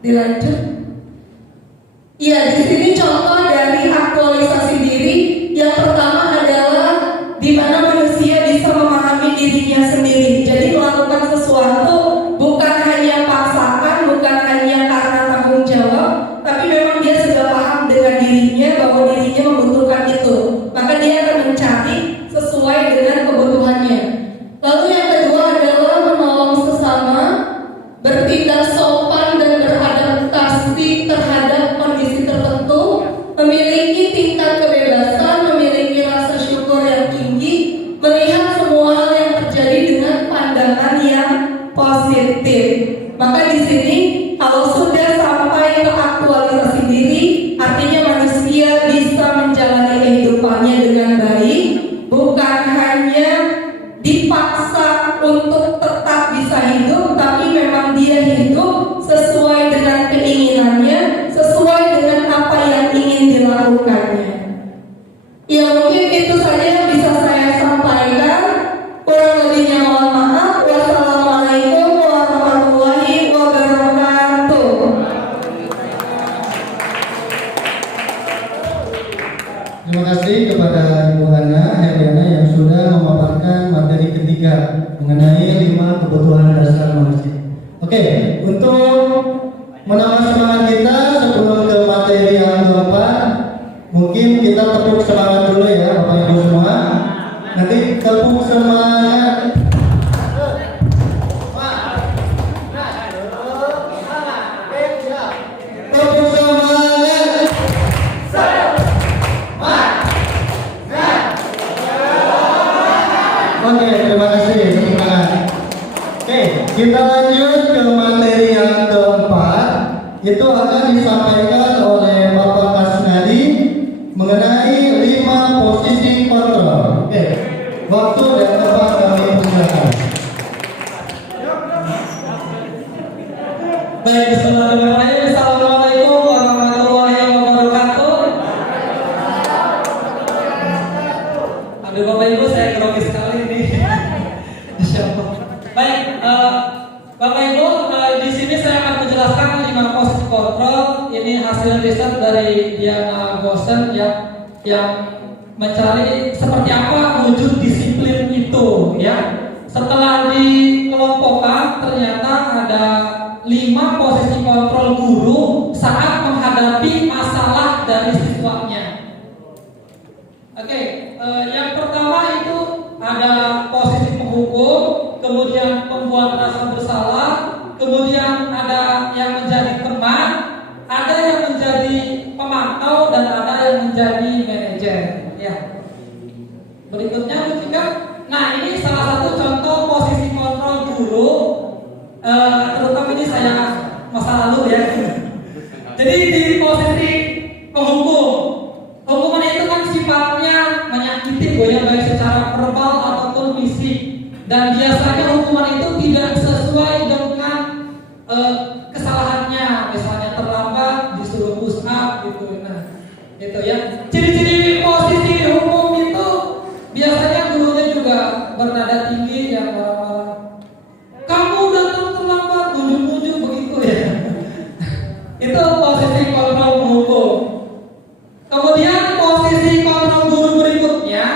Dilanjut. Ya, di sini contoh dari aktualisasi diri. Yang pertama adalah di mana manusia bisa memahami dirinya sendiri. Jadi melakukan sesuatu bukan hanya paksaan, bukan hanya karena tanggung jawab, tapi memang dia sudah paham dengan dirinya bahwa dirinya membutuhkan itu. Maka dia akan mencari sesuai dengan kebutuhannya. Lalu yang kedua adalah menolong sesama, bertindak sopan dan beradaptasi terhadap kondisi tertentu, memiliki tingkat kebebasan, memiliki rasa syukur yang tinggi, melihat semua hal yang terjadi dengan pandangan yang positif. Maka di sini kalau sudah sampai ke aktualisasi diri, artinya manusia bisa menjalani kehidupannya dengan baik, bukan hanya dipaksa untuk tetap bisa hidup, tapi memang dia hidup sesuai dengan keinginannya, sesuai dengan apa yang ingin dilakukannya. Ya, mungkin itu saja yang bisa saya sampaikan. Kurang lebihnya mohon maaf. Wassalamualaikum warahmatullahi wabarakatuh. Terima kasih kepada Ibu Hana Heriana yang sudah memaparkan materi ketiga mengenai 5 kebutuhan dasar manusia. Oke, untuk menambah semangat kita sebelum ke materi yang keempat, mungkin kita tepuk semangat dulu ya Bapak Ibu semua. Nanti tepuk semangat. Tepuk semangat. Oke, terima kasih. Tepuk tangan. Oke, kita lanjut ke materi yang keempat. Itu akan disampaikan oleh Bapak Kasnadi mengenai 5 posisi kontrol. Oke, waktu dan tempat kami persilakan. Baik, bismillahirrahmanirrahim. Assalamualaikum warahmatullahi wabarakatuh. Aduh Bapak Ibu, saya grogi sekali ini. Insyaallah. Baik, Bapak Ibu, di sini saya akan menjelaskan 5 posisi kontrol. Ini hasil riset dari Diana Gosen yang mencari seperti apa wujud disiplin itu, ya. Setelah dikelompokkan, ternyata ada 5 posisi kontrol guru saat menghadapi masalah dari siswanya. Oke, yang pertama itu ada posisi penghukum, kemudian pembuat rasa bersalah, kemudian ada yang menjadi teman, ada yang menjadi pemantau, dan ada yang menjadi manajer. Ya. Berikutnya juga, nah ini salah satu contoh posisi kontrol guru, terutama ini saya masa lalu ya. Jadi di posisi penghukum, hukuman itu kan sifatnya menyakiti, ya, baik secara verbal ataupun fisik, dan biasanya hukuman itu tidak sesuai dengan kesalahannya, misalnya terlambat disuruh push up gitu. Nah, itu ya. Ciri-ciri posisi hukum itu biasanya gurunya juga bernada tinggi, yang marah-marah. Kamu datang terlambat, nunjuk-nunjuk begitu ya. Itu posisi kontrol penghukum. Kemudian posisi kontrol guru berikutnya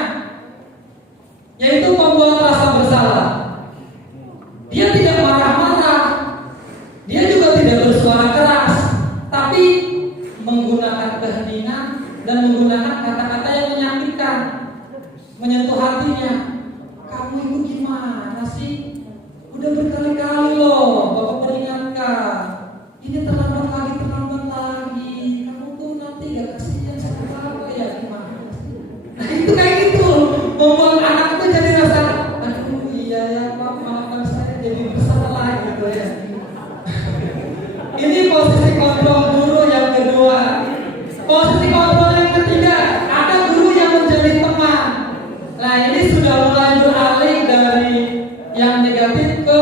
yaitu pembuat rasa bersalah. Dia tidak marah-marah, dia juga tidak bersuara keras, tapi menggunakan keheningan dan menggunakan kata-kata yang menyakitkan, menyentuh hatinya. Kamu itu gimana sih? Udah berkali-kali loh Bapak peringatkan. Ini terlambat lagi. Kamu tuh nanti gak kasihan sama Bapak ya, gimana sih? Nah itu kayak gitu, membuat anak itu jadi rasa, aduh iya ya Pak, maafkan saya jadi bersalah gitu ya. Ini posisi kontrol guru yang kedua. Posisi kontrol yang ketiga, ada guru yang menjadi teman. Nah ini sudah mulai beralih dari yang negatif ke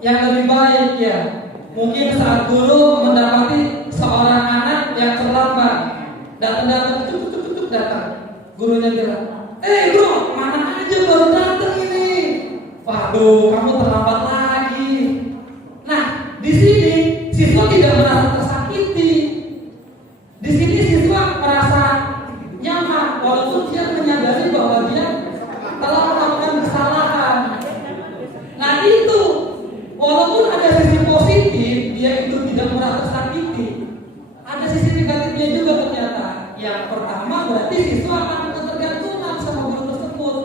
yang lebih baik ya. Mungkin saat guru mendapati seorang anak yang terlambat, datang cukup datang, gurunya bilang, bro, mana aja baru datang ini? Waduh, kamu terlambat lagi. Nah, di sini siswa tidak merasa tersakiti. Di sini siswa merasa nyaman walaupun dia menyadari bahwa dia telah melakukan kesalahan. Nah itu, walaupun ada sisi positif, dia itu tidak merasa tersakiti. Ada sisi negatifnya juga ternyata. Yang pertama berarti siswa akan ketergantungan sama guru tersebut.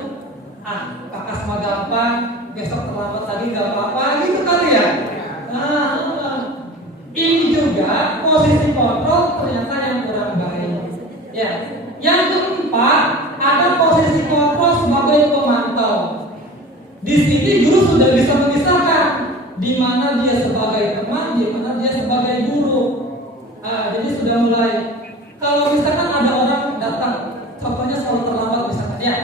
Kakak semua gampang, besok terlambat lagi gak apa-apa gitu kali ya. Ini juga posisi kontrol ternyata yang kurang baik. Ya. Yang keempat, ada posisi kontrol sebagai pemantau. Di sini guru sudah bisa memisahkan di mana dia sebagai teman, di mana dia sebagai guru. Jadi sudah mulai. Kalau misalkan ada orang datang, contohnya selalu terlambat misalkan ya.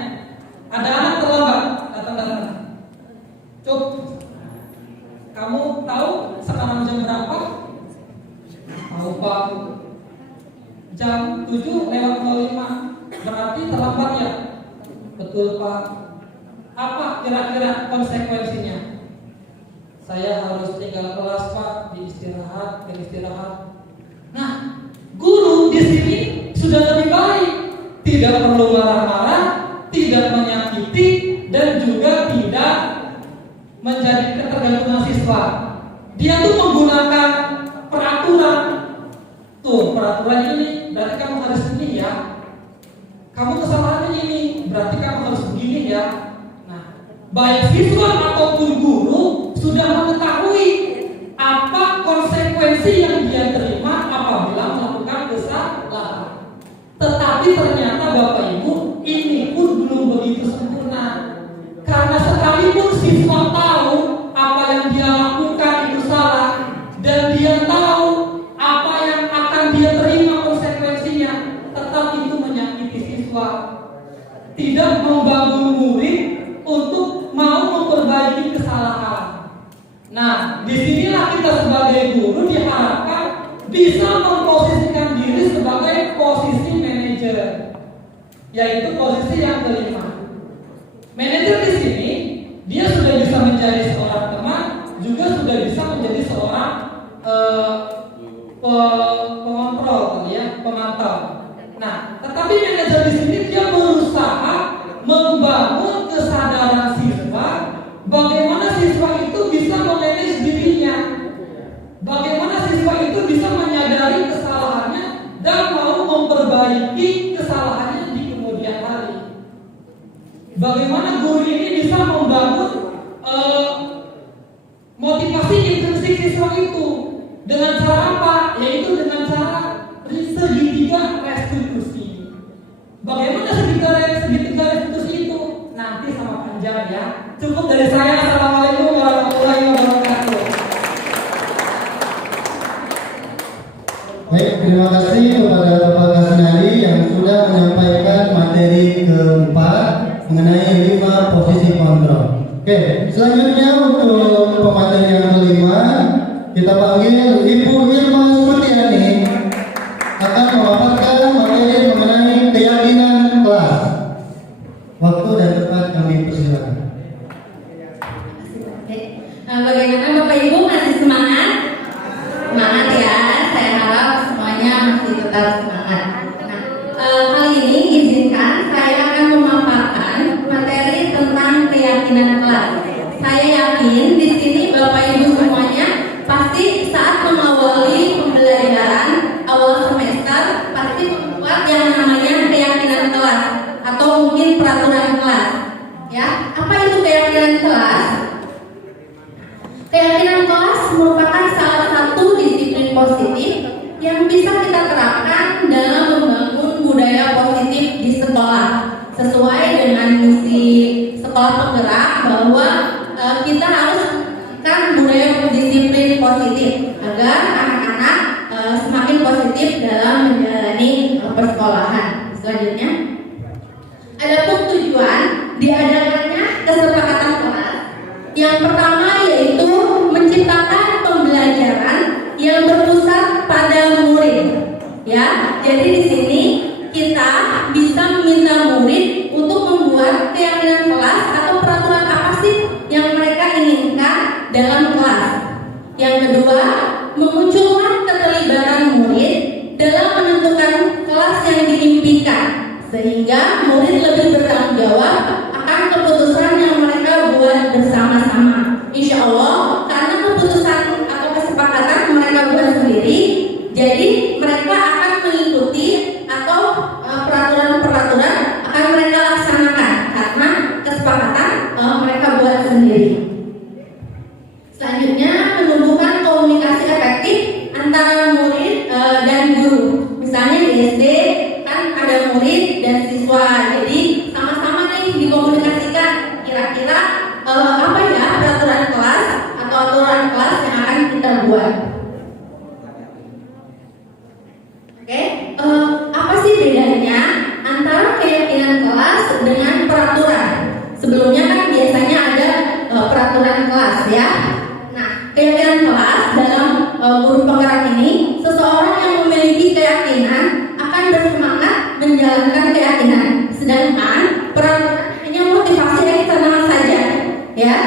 Ada anak terlambat, datang. Cuk, kamu tahu sekarang jam berapa? Tahu Pak. Jam 7:05. Berarti terlambat ya? Betul Pak. Apa kira-kira konsekuensinya? Saya harus tinggal kelas Pak, beristirahat. Nah, guru di sini sudah lebih baik. Tidak perlu marah-marah, tidak menyakiti, dan juga tidak menjadi ketergantungan siswa. Dia tuh menggunakan peraturan. Tuh, peraturan ini berarti kamu harus begini ya. Kamu kesalahannya ini, berarti kamu harus begini ya. Nah, baik siswa ataupun guru sudah mengetahui apa konsekuensi yang dia terima apabila melakukan kesalahan. Tetapi ternyata Bapak Ibu, ini pun belum begitu sempurna. Karena sekalipun siswa tahu apa yang dia lakukan itu salah, dan dia tahu apa yang akan dia terima konsekuensinya, tetap itu menyakiti siswa. Tidak membangun murid untuk mau memperbaiki kesalahan. Nah, disinilah kita sebagai guru diharapkan bisa memposisikan diri sebagai posisi manajer, yaitu posisi yang kelima. Manajer di sini dia sudah bisa menjadi seorang teman, juga sudah bisa menjadi seorang pengontrol, ya, pemantau. Nah, tetapi manajer di sini dia berusaha membangun kesadaran siswa, bagaimana siswa itu bisa memanage dirinya, bagaimana siswa itu bisa menyadari kesalahannya dan mau memperbaiki kesalahannya di kemudian hari. Bagaimana guru ini bisa membangun motivasi intrinsik siswa itu dengan cara apa? Yaitu dengan cara segitiga restitusi. Bagaimana segitiga restitusi itu? Nanti sama panjang ya. Cukup dari saya. Assalamualaikum warahmatullahi wabarakatuh. Baik, terima kasih kepada Bapak Kasnari yang sudah menyampaikan materi keempat mengenai 5 posisi kontrol. Oke, selanjutnya untuk pemateri yang kelima kita panggil Ibu Irma Sutiani akan memaparkan materi mengenai keyakinan kelas. Waktu dan tempat kami persilakan. Bagaimana Bapak Ibu, masih semangat? Semangat ya, saya harap semuanya masih tetap semangat. Kali ini izinkan saya akan memaparkan materi tentang keyakinan kelas. Saya yakin di sini Bapak Ibu semuanya pasti saat mengawali pembelajaran awal semester pasti membuat yang namanya keyakinan kelas atau mungkin peraturan kelas. Ya, apa itu keyakinan kelas? Keyakinan kelas merupakan salah satu disiplin positif yang bisa kita terapkan dalam membangun budaya positif di sekolah sesuai dengan misi sekolah penggerak bahwa kita harus kan budaya disiplin positif agar anak-anak semakin positif dalam menjalani persekolahan. Selanjutnya, adapun tujuan diadakannya kesepakatan kelas. Yang pertama yaitu menciptakan pembelajaran yang berpusat pada murid. Ya, jadi di sini kita bisa meminta murid untuk membuat keyakinan kelas atau peraturan apa sih yang mereka inginkan dalam kelas. Yang kedua, memunculkan keterampilan sehingga murid lebih bertanggung jawab akan keputusan yang mereka buat bersama-sama. Insya Allah, karena keputusan atau kesepakatan mereka buat sendiri, jadi mereka akan mengikuti atau peraturan-peraturan akan mereka laksanakan karena kesepakatan mereka buat sendiri. Selanjutnya, menumbuhkan komunikasi efektif antara murid dan guru. Misalnya di SD kan ada murid dan siswa, jadi sama-sama nih dikomunikasikan kira-kira apa ya peraturan kelas atau aturan kelas yang akan kita buat. Oke, apa sih bedanya antara keyakinan kelas dengan peraturan? Sebelumnya kan biasanya ada peraturan kelas ya. Nah, keyakinan kelas dalam guru penggerak ini, seseorang yang memiliki keyakinan akan bersemangat menjalankan keyakinan, sedangkan peraturan hanya motivasi eksternal saja, ya.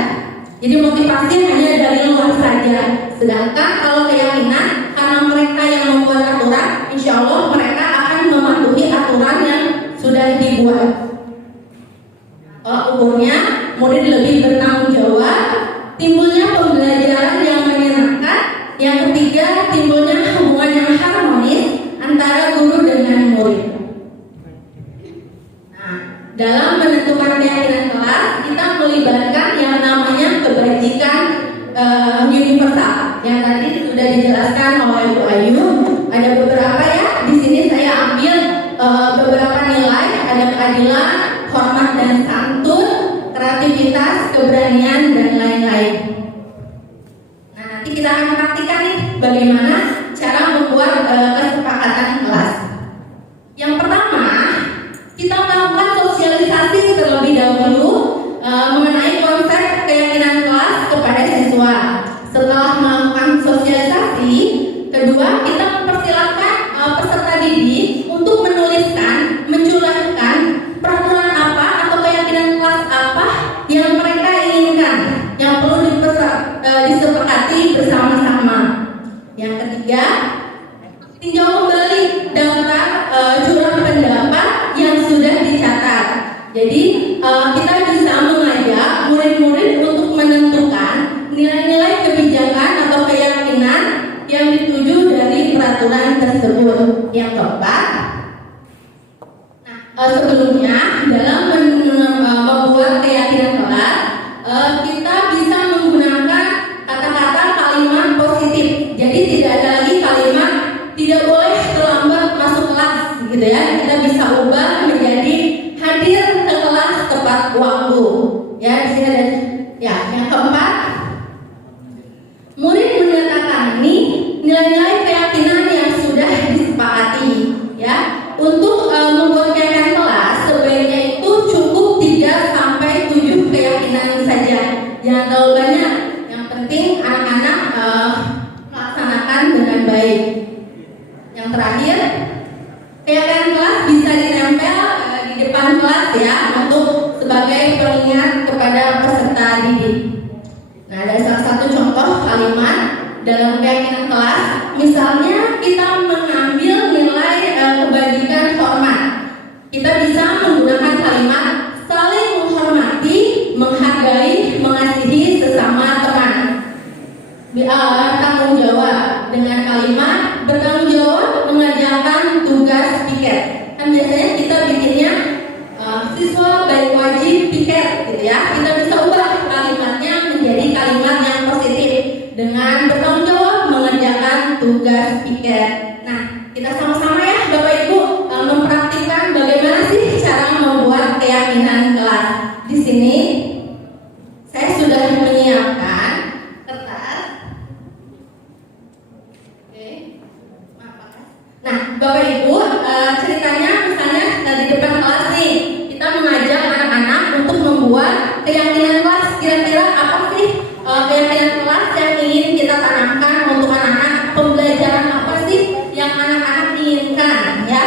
Jadi motivasi hanya dari luar saja. Sedangkan kalau keyakinan, karena mereka yang membuat aturan, insya Allah mereka akan mematuhi aturan yang sudah dibuat. Ukurnya, murid lebih bertanggung jawab, timbulnya pembelajaran yang menyenangkan. Yang ketiga, timbulnya hubungan yang harmonis antara guru dengan murid. Nah, dalam menentukan keyakinan kelas, kita melibatkan yang namanya kebajikan universal. Yang tadi sudah dijelaskan oleh Bu Ayu. Ada beberapa ya. Di sini saya ambil beberapa nilai. Ada keadilan, hormat dan santun, kreativitas, keberanian dan lain-lain. Nah, nanti kita akan praktikkan nih bagaimana cara membuat kesepakatan kelas. Yang pertama, kita melakukan sosialisasi terlebih dahulu mengenai konsep keyakinan kelas kepada siswa. Setelah melakukan sosialisasi, kedua kita mempersilahkan peserta didik untuk menuliskan, mencurahkan peraturan apa atau keyakinan kelas apa yang mereka inginkan, yang perlu disepakati bersama-sama. Yang ketiga, tinjau kembali daftar curah pendapat yang sudah dicatat. Jadi kita bisa mengajak murid-murid untuk menentukan nilai-nilai kebijakan atau keyakinan yang dituju dari peraturan tersebut. Yang keempat, sebelumnya dalam membuat keyakinan kelas, kita bisa menggunakan kata-kata kalimat positif. Jadi tidak ada lagi kalimat tidak boleh terlambat masuk kelas, gitu ya. Kita bisa ubah menjadi hadir ke kelas tepat waktu. Ya, di sini ada. Ya, yang keempat, murid menandatangani nilai-nilai keyakinan yang sudah disepakati. Ya, untuk membuat keyakinan kelas sebaiknya itu cukup 3 sampai 7 keyakinan saja. Jangan terlalu banyak. Yang penting anak-anak melaksanakan dengan baik. Yang terakhir, keyakinan kelas bisa ditempel di depan kelas ya untuk sebagai pengingat kepada peserta didik. Nah, ada salah satu contoh kalimat dalam keyakinan kelas. Misalnya kita mengambil nilai kebajikan hormat. Kita bisa menggunakan kalimat saling menghormati, menghargai, mengasihi sesama teman. Tanggung jawab dengan kalimat bertanggung jawab mengerjakan tugas piket. Kan biasanya kita bikinnya siswa baik wajib piket, gitu ya. Kita bisa ubah kalimatnya menjadi kalimat yang positif dengan bertanggung jawab mengerjakan tugas piket. Nah, kita sama-sama ya Bapak Ibu mempraktikkan bagaimana sih cara membuat keyakinan kelas. Di sini saya sudah menyiapkan kertas. Oke. Nah, Bapak Ibu, ceritanya misalnya di depan kelas nih, kita mengajak anak-anak untuk membuat keyakinan kelas. Kira-kira apa sih keyakinan kelas yang ingin kita tanamkan untuk anak-anak? Pembelajaran apa sih yang anak-anak inginkan, ya?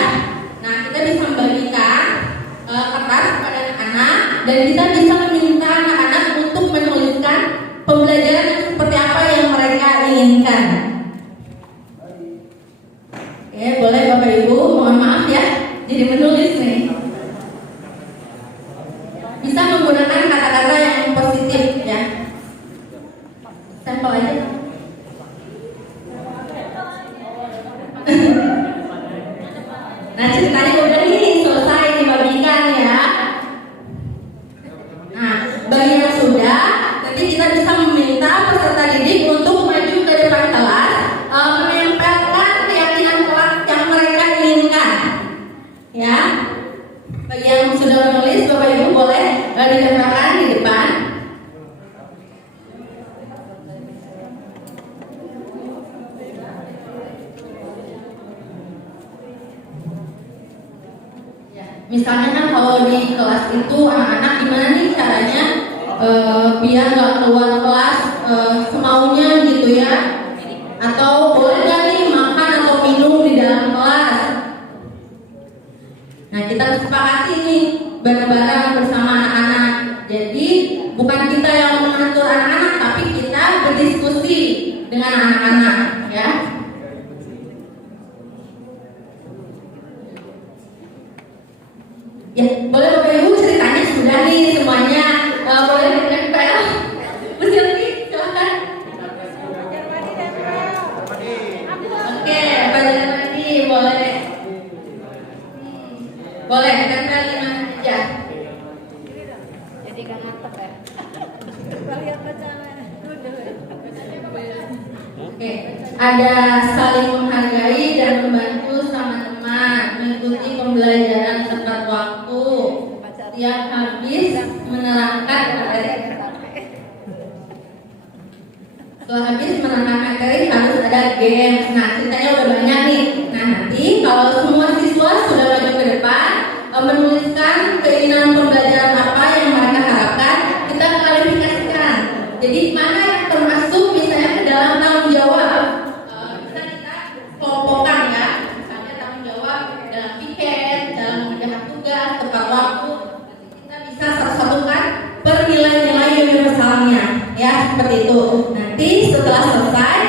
Nah, kita bisa membagikan kertas kepada anak-anak dan kita bisa meminta anak-anak untuk menuliskan pembelajaran yang seperti apa yang mereka inginkan. Oke, boleh Bapak Ibu, mohon maaf ya, jadi menulis nih. Nah, ceritanya udah nih selesai dibagikan ya. Nah, bagi yang sudah, nanti kita bisa meminta peserta didik untuk maju ke depan kelas, menempelkan keyakinan kelas yang mereka inginkan. Ya, bagi yang sudah menulis, Bapak Ibu boleh ditempelkan di depan. Misalnya kan kalau di kelas itu anak-anak gimana nih caranya biar nggak keluar kelas semaunya gitu ya, atau boleh nggak nih makan atau minum di dalam kelas. Nah, kita sepakati nih bareng-bareng bersama anak-anak. Jadi bukan kita yang mengatur anak-anak, tapi kita berdiskusi dengan anak-anak ya. Ya, boleh Bapak Ibu ceritanya sudah nih semuanya. Boleh ditempel. Mas Yogi, silakan. Oke, Pak Jarmadi boleh. Boleh ditempel di mana aja. Jadi gak mantep ya. Oke, ada saling menghargai dan membantu sama teman, mengikuti pembelajaran tepat waktu, yang habis menerangkan materi. Setelah habis menerangkan materi harus ada games. Nah, ceritanya udah banyak nih. Nah, nanti kalau semua siswa sudah maju ke depan, menuliskan keinginan pembelajaran apa yang mereka harapkan, kita klarifikasikan. Jadi mana yang termasuk misalnya ke dalam tanggung jawab, bisa kita kelompokkan ya. Misalnya tanggung jawab dalam piket, dalam mengerjakan tugas, tepat waktu. Kita bisa satu-satukan per nilai-nilai universalnya ya, seperti itu. Nanti setelah selesai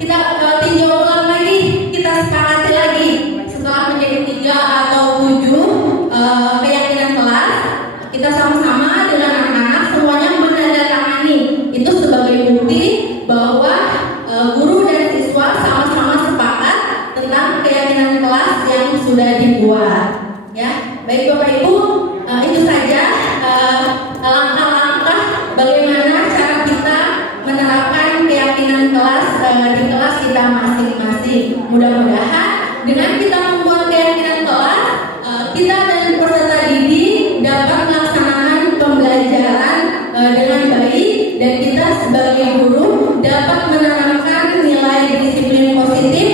kita tinjau ulang lagi, kita sepakati lagi. Setelah menjadi 3 atau 7 keyakinan kelas, kita sama-sama dengan anak-anak semuanya menandatangani itu sebagai bukti bahwa guru dan siswa sama-sama sepakat tentang keyakinan kelas yang sudah dibuat. Ya, baik Bapak Ibu, itu saja langkah-langkah bagaimana cara kita menerapkan keyakinan kelas di kelas kita masing-masing. Mudah-mudahan dengan kita membuat keyakinan kelas, kita dan peserta didik dapat melaksanakan pembelajaran dengan baik, dan kita sebagai guru dapat menanamkan nilai disiplin positif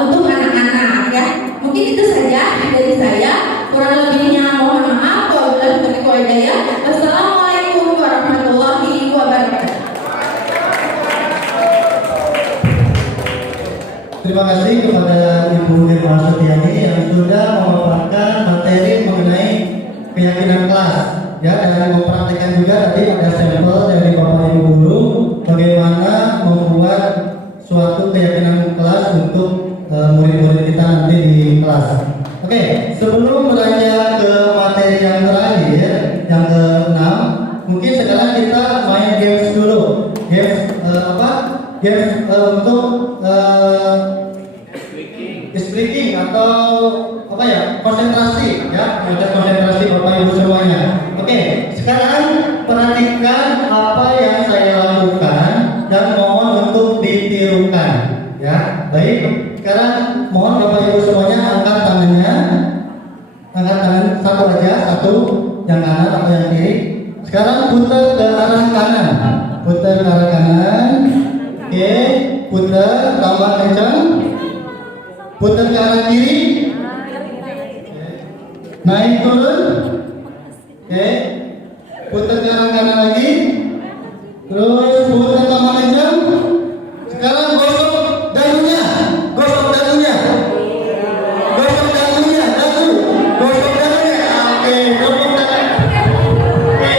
untuk anak-anak ya. Mungkin itu saja dari saya. Kurang lebihnya mohon maaf. Wabillahi taufiq wal hidayah. Wassalamualaikum warahmatullahi wabarakatuh. Terima kasih kepada Ibu Nirma Setiani yang sudah memaparkan materi mengenai keyakinan kelas ya, dan mempraktikkan juga tadi ada sampel dari Bapak Ibu guru bagaimana membuat suatu keyakinan kelas untuk murid-murid kita nanti di kelas. Oke, sebelum beranjak ke materi yang terakhir, yang ke-6, mungkin sekarang kita main games dulu. Games Games untuk speaking atau apa ya, konsentrasi ya, konsentrasi Bapak Ibu semuanya. Oke, sekarang perhatikan apa yang saya lakukan dan mohon untuk ditirukan ya. Baik, sekarang mohon Bapak Ibu semuanya angkat tangannya. Angkat tangan satu aja, satu yang kanan atau yang kiri. Sekarang putar ke arah kanan. Putar ke arah kanan. Oke, putar tambah kencang. Putar ke arah kiri. Naik turun. Oke. Putar ke arah kanan lagi. Terus putar tambah kencang. Sekarang gosok dagunya. Gosok dagunya. Gosok dagunya, dagu. Gosok dagunya. Oke, gosok dagunya. Oke.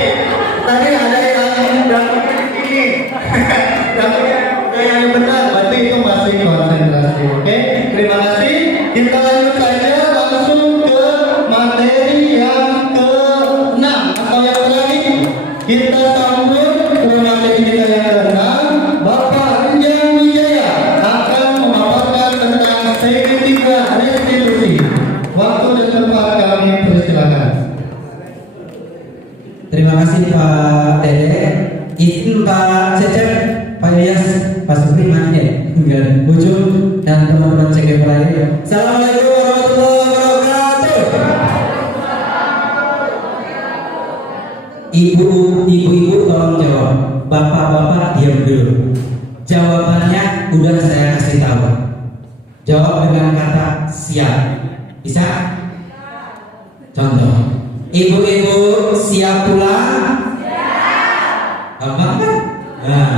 Tadi ada yang dagunya di sini. Dagunya yang benar, berarti itu masih konsentrasi. Oke, terima kasih. Kita lanjut saja langsung ke materi yang kasih Pak Dede. Izin Pak Cecep, Pak Yas, Pak Supri, ya, enggak Bujung dan teman-teman CGP lainnya. Assalamualaikum warahmatullahi wabarakatuh. Ibu-ibu tolong jawab. Bapak-bapak diam dulu. Jawabannya udah saya kasih tahu. Jawab dengan kata siap. Bisa? Contoh. Ibu-ibu siap pulang? Siap. Gampang kan? Nah,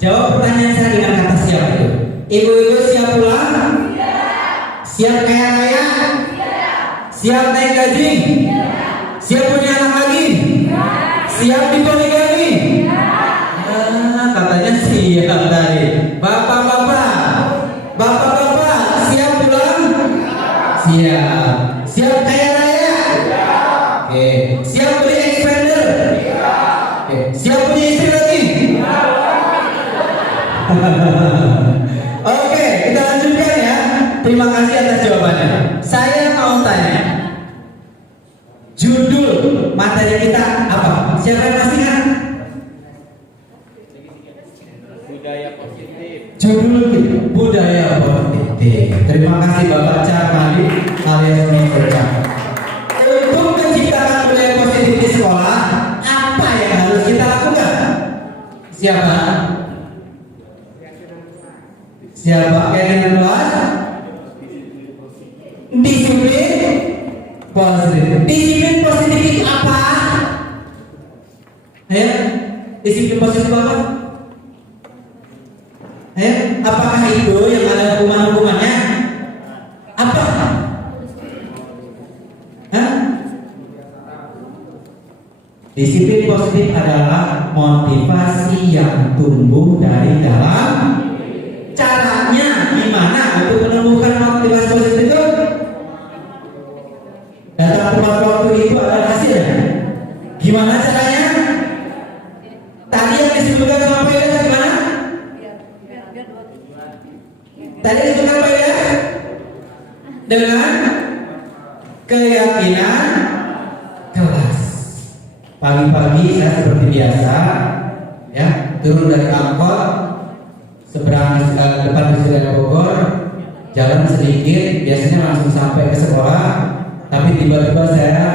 jawab pertanyaan saya dengan kata siap itu. Ibu-ibu siap pulang? Siap. Siap kaya raya? Siap. Siap naik gaji? Siap. Siap punya anak lagi? Siap. Siap dipoligami? Siap. Katanya siap tadi. Bapak-bapak siap pulang? Siap. Siap kaya raya? Oke. Siap beli expander? Oke. Siap punya istri lagi? Oke, kita lanjutkan ya. Terima kasih atas jawabannya. Saya mau tanya, judul materi kita apa? Siapa yang masih ingat? Budaya positif. Judul budaya positif. Terima kasih Bapak Carmadi alias Mr. Cak. Untuk menciptakan budaya positif di sekolah, apa yang harus kita lakukan? Siapa? Siapa yang kelas? Disiplin positif. Disiplin positif itu apa? Ya, disiplin positif apa? Apakah itu yang ada hukuman-hukumannya? Apa? Hah? Disiplin positif adalah motivasi yang tumbuh dari dalam. Caranya gimana untuk menemukan motivasi positif itu? Datang tepat waktu itu ada hasilnya. Gimana caranya? Tadi yang disebutkan sama Pak Ida gimana? Tadi disebutkan Pak Ida dengan keyakinan kelas. Pagi-pagi saya seperti biasa, ya, turun dari angkot, seberang depan Wisudaya Bogor, jalan sedikit, biasanya langsung sampai ke sekolah, tapi tiba-tiba saya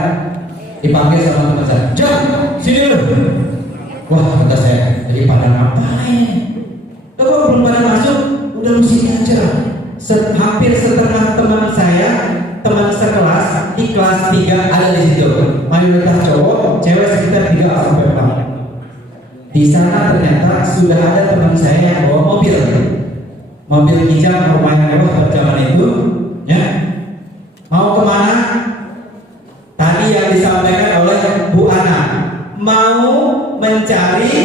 dipanggil sama teman saya, "Jom, sini dulu." Wah, kata saya, jadi pada ngapain? Kok belum pada masuk? Udah lu sini aja. Hampir setengah teman saya, teman sekelas di kelas 3 ada di situ. Mayoritas cowok, cewek sekitar 3 sampai 4. Di sana ternyata sudah ada teman saya yang bawa mobil hijau lumayan mewah pada zaman itu, ya. Mau kemana? Tadi yang disampaikan oleh Bu Ana, mau mencari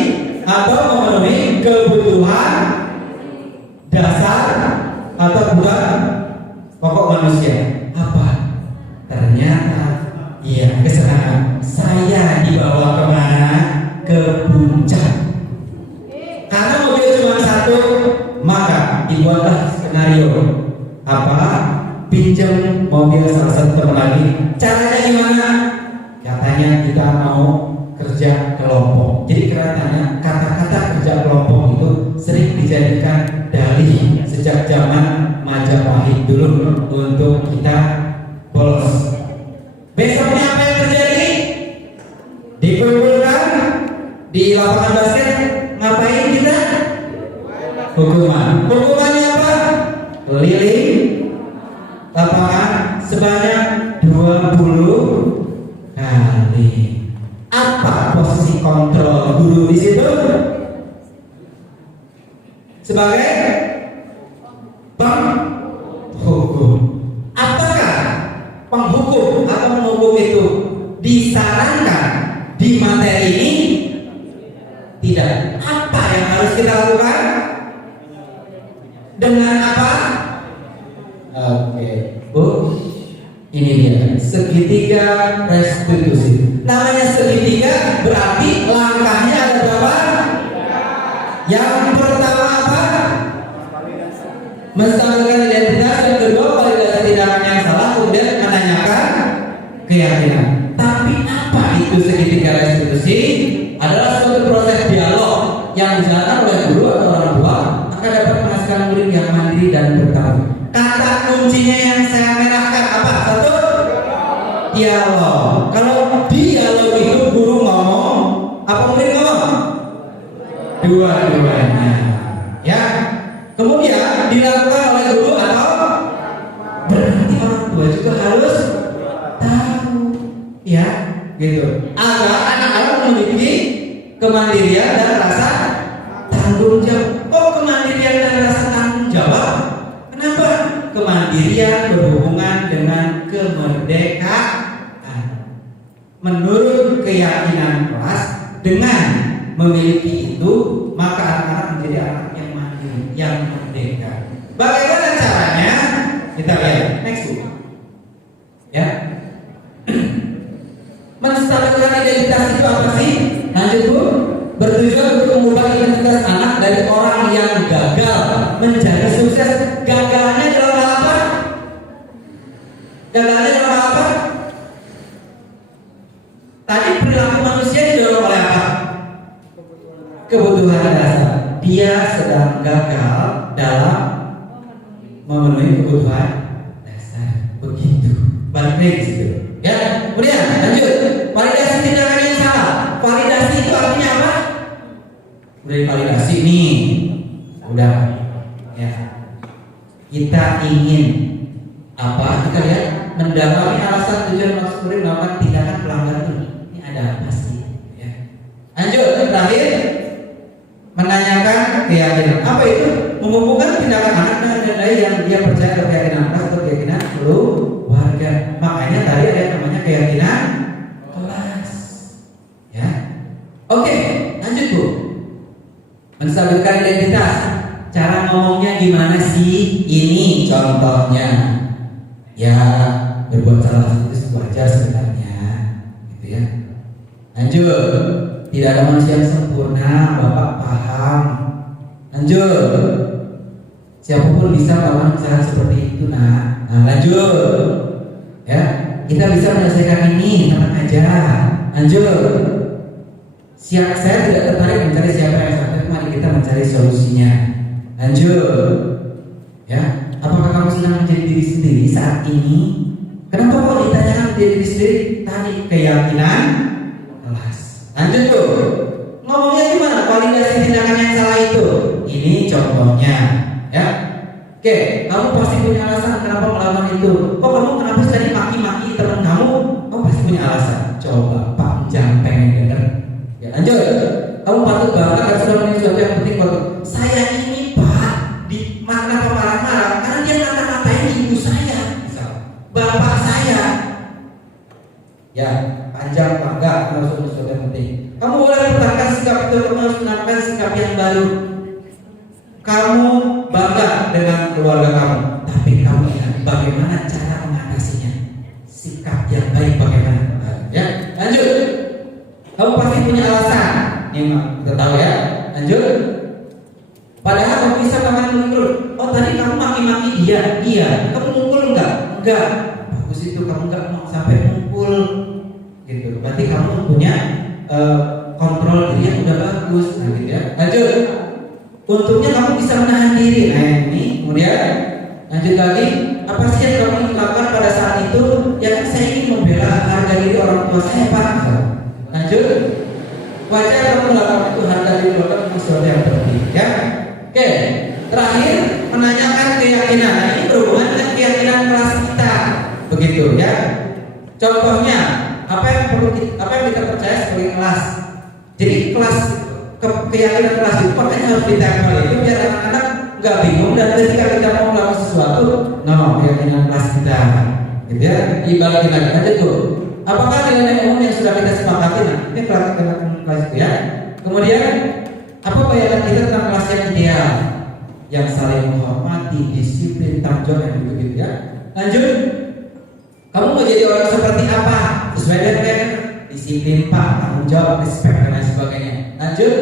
atau memenuhi kebutuhan dasar atau kebutuhan pokok manusia. Apa? Ternyata, iya, kesana. Saya dibawa kemana? Ke puncak. Karena mobil cuma satu, maka dibuatlah skenario. Apa? Pinjam mobil salah satu teman lagi. Caranya gimana? Katanya kita mau kerja kelompok. Jadi katanya kata-kata kerja kelompok itu sering dijadikan dalih sejak zaman Majapahit dulu untuk kita bolos. Besoknya apa yang terjadi? Dikumpulkan di lapangan basket, ngapain kita? Hukuman. Hukumannya apa? Keliling lapangan sebanyak 20 kali. Apa posisi kontrol guru di situ? Sebagai penghukum. Apakah penghukum atau penghukum itu disarankan di materi ini? Tidak. Apa yang harus kita lakukan? Dengan apa? Oke, Bu. Ini dia segitiga restitusi. Namanya segitiga berarti langkahnya ada berapa? Yang pertama apa? Menstabilkan identitas. Yang kedua validasi tindakan yang salah. Kemudian menanyakan keyakinan. Tapi apa itu segitiga restitusi? diskusi adalah suatu proses dialog yang dijalankan oleh guru atau orang tua akan dapat menghasilkan murid yang mandiri dan bertanggung. Kata kuncinya yang saya merahkan apa? Satu, dialog. Kalau dialog itu guru ngomong, apa murid ngomong? Dua-duanya. Ya. Kemudian dilakukan oleh guru atau berarti orang tua juga harus tahu, ya, gitu. Agar anak-anak memiliki kemandirian dan rasa tanggung jawab. Kok kemandirian dan rasa tanggung jawab? Kenapa? Kemandirian berhubungan dengan kemerdekaan. Menurut keyakinan kelas, dengan memiliki itu maka anak-anak menjadi anak yang mandiri, yang merdeka. Bagaimana caranya? Kita lihat next book. Ya. Menstabilkan identitas itu apa sih? Lanjut Bu. Bertujuan untuk mengubah identitas anak dari orang yang gagal menjadi sukses. Gagalnya dalam hal apa? Gagalnya dalam hal apa? Tadi perilaku manusia didorong oleh apa? Kebutuhan dasar. Dia sedang gagal dalam memenuhi kebutuhan dasar. Begitu. Balik lagi situ. Ya. Kemudian lanjut. Validasi tindakan yang salah. Validasi itu artinya apa? Udah validasi nih. Udah. Ya. Kita ingin apa? Kita lihat mendalami alasan tujuan maksud murid melakukan tindakan pelanggaran ini. Ini ada apa sih? Ya. Lanjut. Terakhir. Menanyakan keyakinan. Apa itu? Menghubungkan tindakan anak dengan nilai yang dia percaya atau keyakinan kelas atau keyakinan keluarga. Makanya tadi ada yang namanya keyakinan kelas. Ya. Oke, lanjut Bu. Menstabilkan identitas. Cara ngomongnya gimana sih? Ini contohnya. Ya, berbuat salah itu wajar sebenarnya, gitu ya. Lanjut. Tidak ada manusia yang sempurna, Bapak paham. Lanjut. Siapapun bisa melakukan kesalahan seperti itu, nah. Lanjut. Ya, kita bisa menyelesaikan ini, tenang aja. Lanjut. Saya tidak tertarik mencari siapa yang salah, tapi mari kita mencari solusinya. Lanjut. Ya, apakah kamu senang menjadi diri sendiri saat ini? Kenapa kok ditanyakan menjadi diri sendiri? Tadi keyakinan kelas. Lanjut tuh. Ngomongnya gimana? Validasi tindakan yang salah itu. Ini contohnya, ya. Oke, kamu pasti punya alasan kenapa melakukan itu. Kok kamu kenapa tadi maki-maki teman kamu? Kamu pasti punya alasan. Coba Pak, jangan pengen denger. Ya, lanjut. Kamu patut bangga dan sudah menjadi sesuatu yang penting buat saya ini Pak. Di mana marah-marah karena dia ngata-ngatain ibu saya, misal bapak saya. Ya, panjang bangga harus sesuatu yang penting. Kamu boleh pertahankan sikap itu, kamu harus menerapkan sikap yang baru. Kamu bangga dengan keluarga kamu, tapi kamu ingat bagaimana cara mengatasinya. Sikap yang baik bagaimana? Ya, lanjut. Kamu pasti punya alasan. Ini kita tahu ya. Lanjut. Padahal kamu bisa bahkan mengurut. Oh tadi kamu maki-maki dia, iya. Kamu mukul enggak? Enggak. Bagus itu kamu enggak mau sampai mukul. Gitu. Berarti kamu punya kontrol diri yang udah bagus. Nah, gitu ya. Lanjut. Untungnya kamu bisa menahan diri. Nah ini. Kemudian lanjut lagi. Apa sih yang kamu lakukan pada saat itu? Ya kan saya ingin membela harga diri orang tua saya Pak. Lanjut. Wajar kamu melakukan itu, harga diri orang tua sesuatu yang penting. Ya. Oke. Terakhir menanyakan keyakinan. Nah, ini berhubungan dengan keyakinan kelas kita. Begitu ya. Contohnya apa yang kita percaya sebagai kelas. Jadi kelas keyakinan kelas itu makanya harus ditempel itu biar anak-anak nggak bingung dan ketika kita mau melakukan sesuatu, keyakinan kelas kita, gitu ya. Dibalikin lagi aja tuh. Apakah nilai umum yang sudah kita sepakati? Nah, ini keyakinan kelas itu ya. Kemudian apa bayangan kita tentang kelas yang ideal, yang saling menghormati, disiplin, tanggung jawab yang begitu ya. Lanjut. Kamu mau jadi orang seperti apa? Sesuai dengan kayak disiplin Pak, tanggung jawab, respect dan lain sebagainya. Lanjut.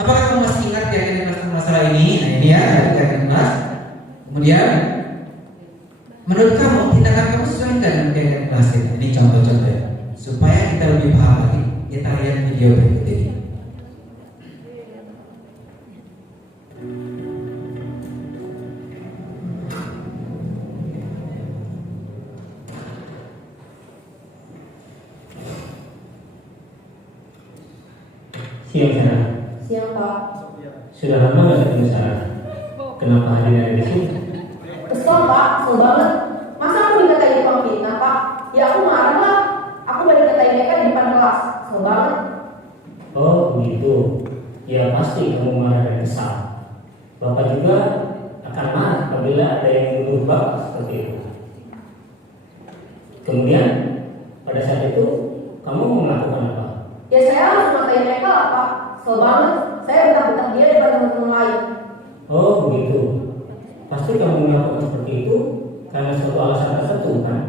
Apakah kamu masih ingat keyakinan kelas masalah ini? Nah ini ya, keyakinan kelas. Kemudian, menurut kamu tindakan kamu sesuai dengan keyakinan kelas ini? Ini contoh-contoh ya. Supaya kita lebih paham lagi. Kita lihat video berikut ini. Siang sana. Siang Pak. Sudah lama nggak ketemu Sarah? Kenapa hadir ada di sini? Kesel Pak, kesel banget. Masa aku dikatain tukang fitnah Pak? Ya aku marah lah. Aku gak dikatain mereka di depan kelas. Kesel banget. Oh begitu. Ya pasti kamu marah dan kesal. Bapak juga akan marah apabila ada yang menuduh Bapak seperti itu. Kemudian pada saat itu kamu mau melakukan apa? Ya saya harus ngatain mereka lah Pak. Kesel banget. Saya bentak-bentak dia depan teman-teman lain. Oh begitu. Pasti kamu melakukan seperti itu karena suatu alasan tertentu kan?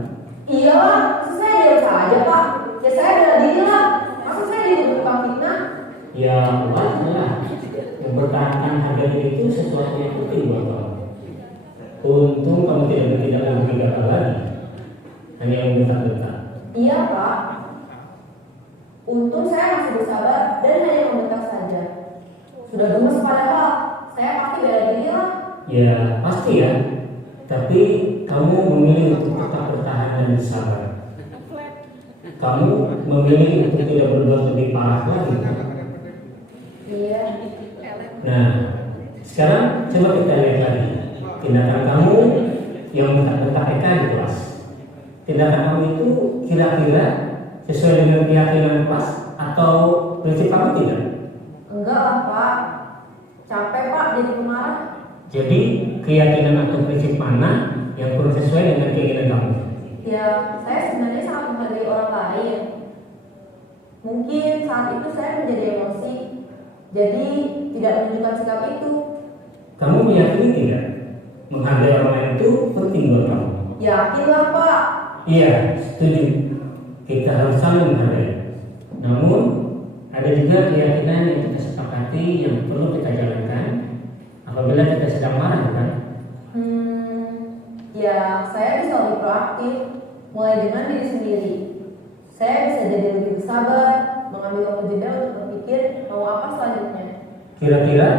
Iya lah, masa saya diam saja Pak? Ya saya bela diri lah. Masa saya dituduh tukang fitnah? Ya wajar. Mempertahankan harga diri itu sesuatu yang penting buat kamu. Untung kamu tidak bertindak lebih gegabah lagi, hanya membentak-bentak. Iya Pak. Untung saya masih bersabar dan hanya membentak saja. Sudah gemes padahal, saya pasti bela diri lah. Ya pasti ya. Tapi kamu memilih untuk tetap bertahan dan bersabar. Kamu memilih untuk tidak berbuat lebih parah lagi. Iya. Nah, sekarang coba kita lihat lagi tindakan kamu yang bentak-bentak Eka di kelas. Tindakan kamu itu kira-kira sesuai dengan keyakinan kelas atau prinsip kamu tidak? Enggak lah Pak. Capek Pak jadi pemarah. Jadi keyakinan atau prinsip mana yang kurang sesuai dengan keinginan kamu? Ya, saya sebenarnya sangat menghargai orang lain. Mungkin saat itu saya menjadi emosi, jadi tidak menunjukkan sikap itu. Kamu meyakini tidak menghargai orang lain itu penting buat kamu? Yakinlah Pak. Iya, setuju. Kita harus saling menghargai. Namun ada juga keyakinan yang kita sepakati yang perlu kita jalankan apabila kita sedang marah, kan? Ya, saya bisa lebih proaktif, mulai dengan diri sendiri. Saya bisa jadi lebih bersabar, mengambil waktu jeda untuk berpikir mau apa selanjutnya. Kira-kira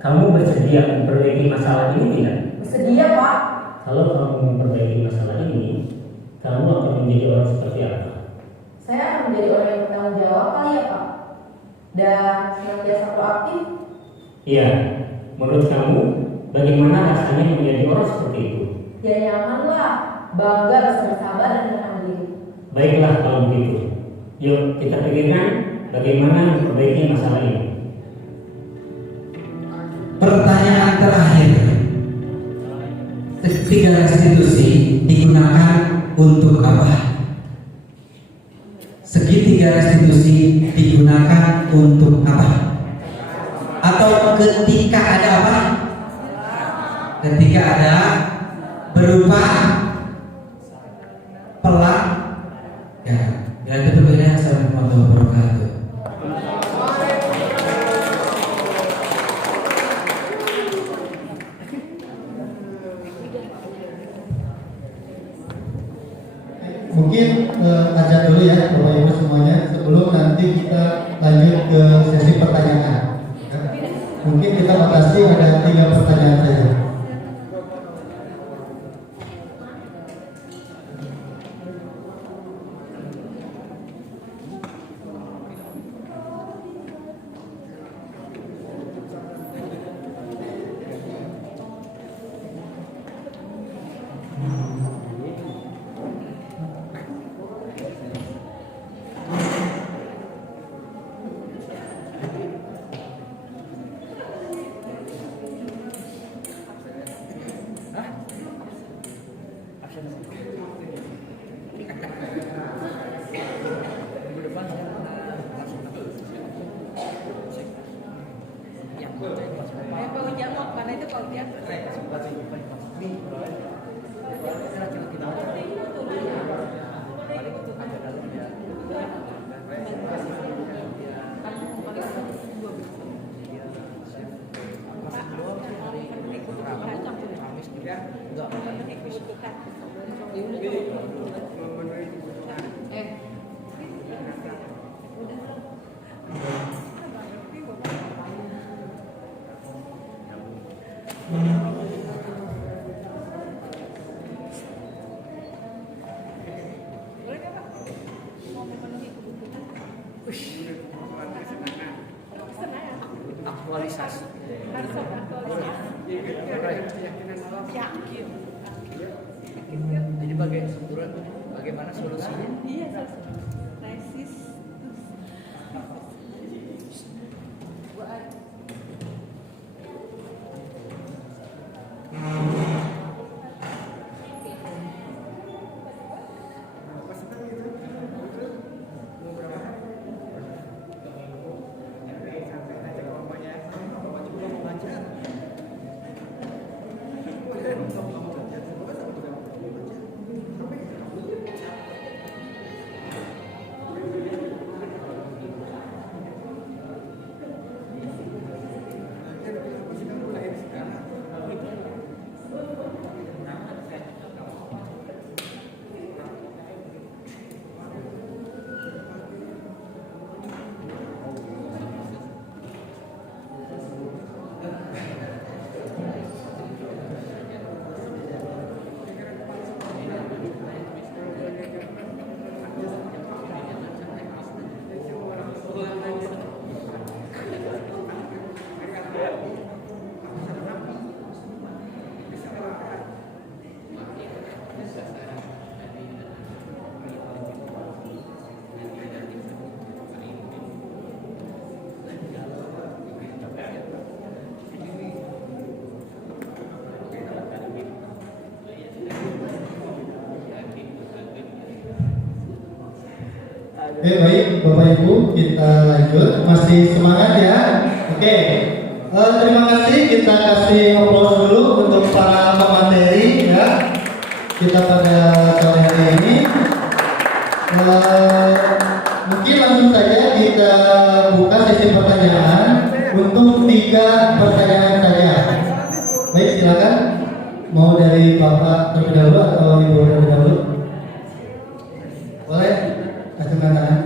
kamu bersedia memperbaiki masalah ini tidak? Bersedia Pak. Kalau kamu memperbaiki masalah ini, kamu akan menjadi orang seperti apa? Saya akan menjadi orang yang bertanggung jawab kali ya Pak. Dan senantiasa proaktif. Iya, menurut kamu bagaimana rasanya menjadi orang seperti itu? Ya nyaman lah, bangga bisa bersabar dan menahan diri. Baiklah kalau begitu. Yuk kita pikirkan bagaimana memperbaiki masalah ini. Pertanyaan terakhir. Ketiga restitusi digunakan untuk apa? Segitiga restitusi digunakan untuk apa? Atau ketika ada apa? Ketika ada berupa pelak ya. Bila itu berbeda. Assalamualaikum warahmatullahi wabarakatuh. Mungkin ajak dulu ya Bapak Ibu semuanya sebelum nanti kita lanjut ke sesi pertanyaan. Ya. Mungkin kita batasi ada 3 pertanyaan saja. aktualisasi. Jadi bagaimana solusinya? Oke, baik Bapak Ibu, kita lanjut. Masih semangat ya? Oke. Terima kasih, kita kasih aplaus dulu untuk para pemateri ya. Kita pada sore hari ini. Mungkin langsung saja kita buka sesi pertanyaan untuk 3 pertanyaan saja. Baik, silakan. Mau dari Bapak terlebih dahulu atau Ibu terlebih dahulu? Boleh? Acungkan tangan.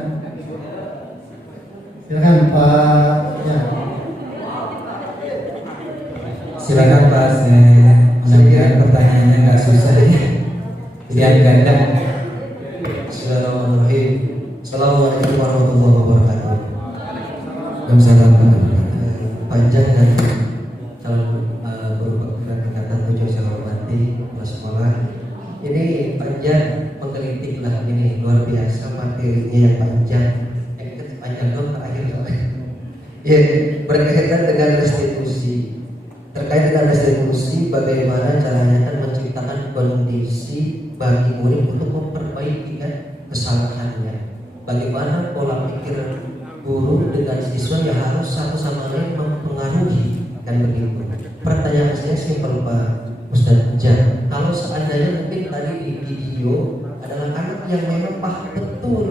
Silakan Pak. Ya. Silakan Pak, saya menanyakan pertanyaannya nggak susah ya. Pilihan ganda. Bismillahirrahmanirrahim. Assalamualaikum warahmatullahi wabarakatuh. Waalaikumsalam. Panjang dan calon berupa kata tujuh saya hormati kelas sekolah. Ini panjang menggelitik lah, ini luar biasa materinya yang panjang. Panjang dong terakhir sampai. Ya, berkaitan dengan restitusi. Terkait dengan restitusi, bagaimana caranya kan menciptakan kondisi bagi murid untuk memperbaiki kan kesalahannya. Bagaimana pola pikir guru dengan siswa yang harus satu sama lain mempengaruhi, kan begitu. Pertanyaan saya simpel Pak Ustadz Jan, kalau seandainya mungkin tadi di video adalah anak yang memang paham betul,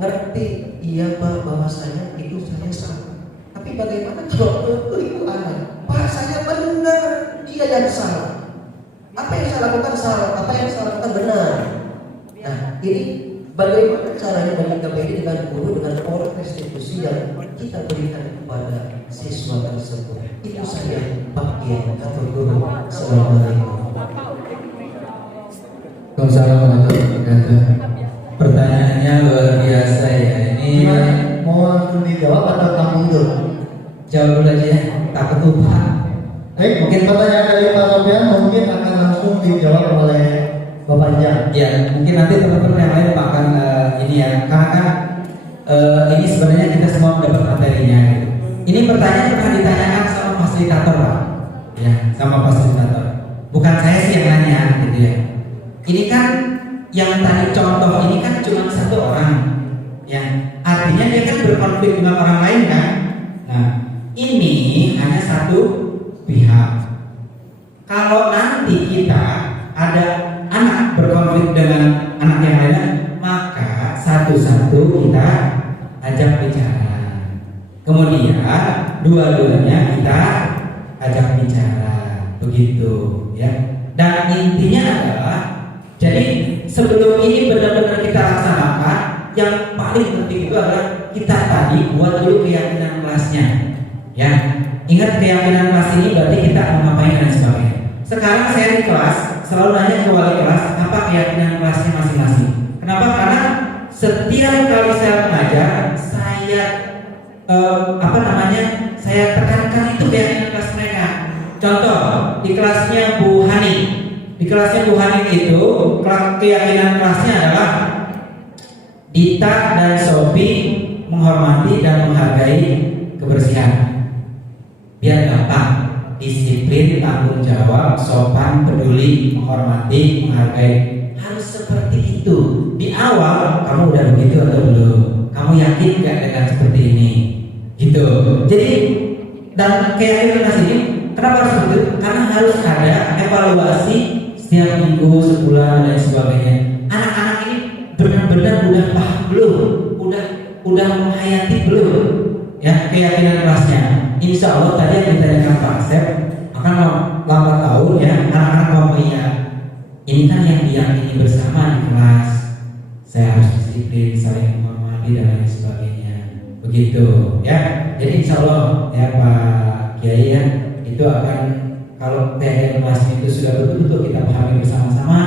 ngerti, iya Pak bahwasanya itu saya salah. Tapi bagaimana kalau itu anak, Pak saya benar, dia yang salah. Apa yang saya lakukan salah, apa yang saya lakukan benar. Nah ini bagaimana caranya menyikapi ini dengan guru dengan pola restitusi yang kita berikan kepada siswa tersebut. Itu saya Pak Kiai atau guru. Assalamualaikum. Waalaikumsalam warahmatullahi wabarakatuh. Pertanyaannya luar biasa ya. Ini Mau langsung dijawab atau kamu dulu? jawab dulu aja ya. Takut lupa. Baik, mungkin pertanyaan dari Pak Sofian mungkin akan langsung dijawab oleh Bapak Jan. Ya, mungkin nanti teman-teman yang lain akan ini ya. Karena kan ini sebenarnya kita semua mendapat materinya. Gitu. Ini pertanyaan pernah ditanyakan sama fasilitator Pak. Ya, sama fasilitator. Bukan saya sih yang nanya gitu ya. Ini kan yang tadi contoh ini kan cuma satu orang. Ya, artinya dia kan berkonflik dengan orang lain kan. Nah, ini hanya satu pihak. Kalau nanti kita ada anak berkonflik dengan anak yang lain, maka satu-satu kita ajak bicara. Kemudian dua-duanya kita ajak bicara, begitu ya. Dan intinya adalah, jadi sebelum ini benar-benar kita laksanakan, yang paling penting itu adalah kita tadi buat dulu keyakinan kelasnya, ya. Ingat keyakinan kelas ini berarti kita mau ngapain dan sebagainya. Sekarang saya di kelas selalu nanya ke wali kelas apa keyakinan kelasnya masing-masing. Kenapa? Karena setiap kali saya mengajar, saya saya tekankan itu keyakinan kelas mereka. Contoh di kelasnya Bu Hani. Di kelasnya Bu Hani itu keyakinan kelasnya adalah Dita dan Sophie menghormati dan menghargai kebersihan. Biar gampang, disiplin, tanggung jawab, sopan, peduli, menghormati, menghargai. Harus seperti itu. Di awal kamu udah begitu atau belum? Kamu yakin nggak dengan seperti ini? Gitu. Jadi dan keyakinan kelas ini kenapa harus seperti itu? Karena harus ada evaluasi setiap minggu, sebulan dan sebagainya. Anak-anak ini benar-benar udah paham belum? Udah menghayati belum? Ya keyakinan kelasnya. Insya Allah tadi yang ditanyakan Pak Asep akan lambat tahun ya anak-anak mau iya. Ini kan yang diyakini bersama di kelas. Saya harus disiplin, saling menghormati dan lain sebagainya. Begitu ya. Jadi insya Allah ya Pak Kiai ya itu akan kalau keyakinan kelas itu sudah betul-betul kita pahami bersama-sama,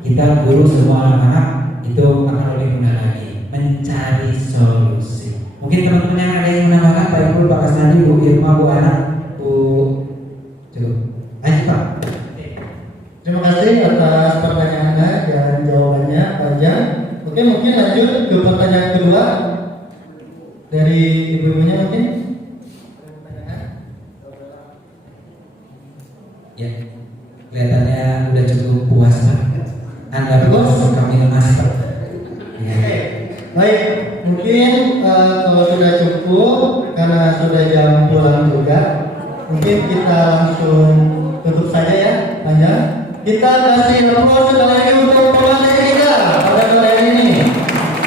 kita guru semua anak-anak itu akan lebih mudah lagi mencari solusi. Mungkin teman-teman yang ada yang menambahkan Pak Ibu, Pak Kasnadi, Bu Irma, Bu Ana, Bu cukup. Lanjut Pak. Terima kasih atas pertanyaannya dan jawabannya panjang. Oke, mungkin lanjut ke pertanyaan kedua dari ibu-ibunya mungkin. Ya, kelihatannya udah cukup puas Pak. Anda puas, kami lemas Pak. Ya. Baik, mungkin kalau sudah cukup karena sudah jam pulang juga, mungkin kita langsung tutup saja ya, panjang. Kita kasih aplaus sekali lagi untuk keluarga kita pada sore ini.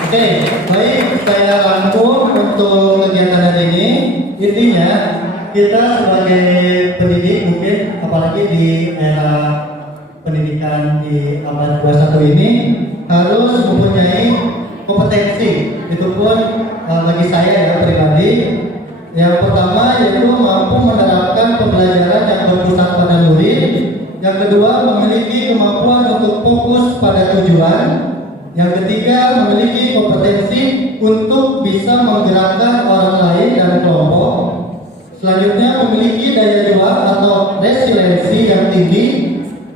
Oke, baik, saya rangkum untuk kegiatan hari ini. Intinya kita sebagai pendidik mungkin apalagi di era pendidikan di abad 21 ini harus mempunyai kompetensi. Itu pun bagi saya ya pribadi. Yang pertama yaitu mampu menerapkan pembelajaran yang berpusat pada murid. Yang kedua memiliki kemampuan untuk fokus pada tujuan. Yang ketiga memiliki kompetensi untuk bisa menggerakkan orang lain dan kelompok. Selanjutnya memiliki daya juang atau resiliensi yang tinggi.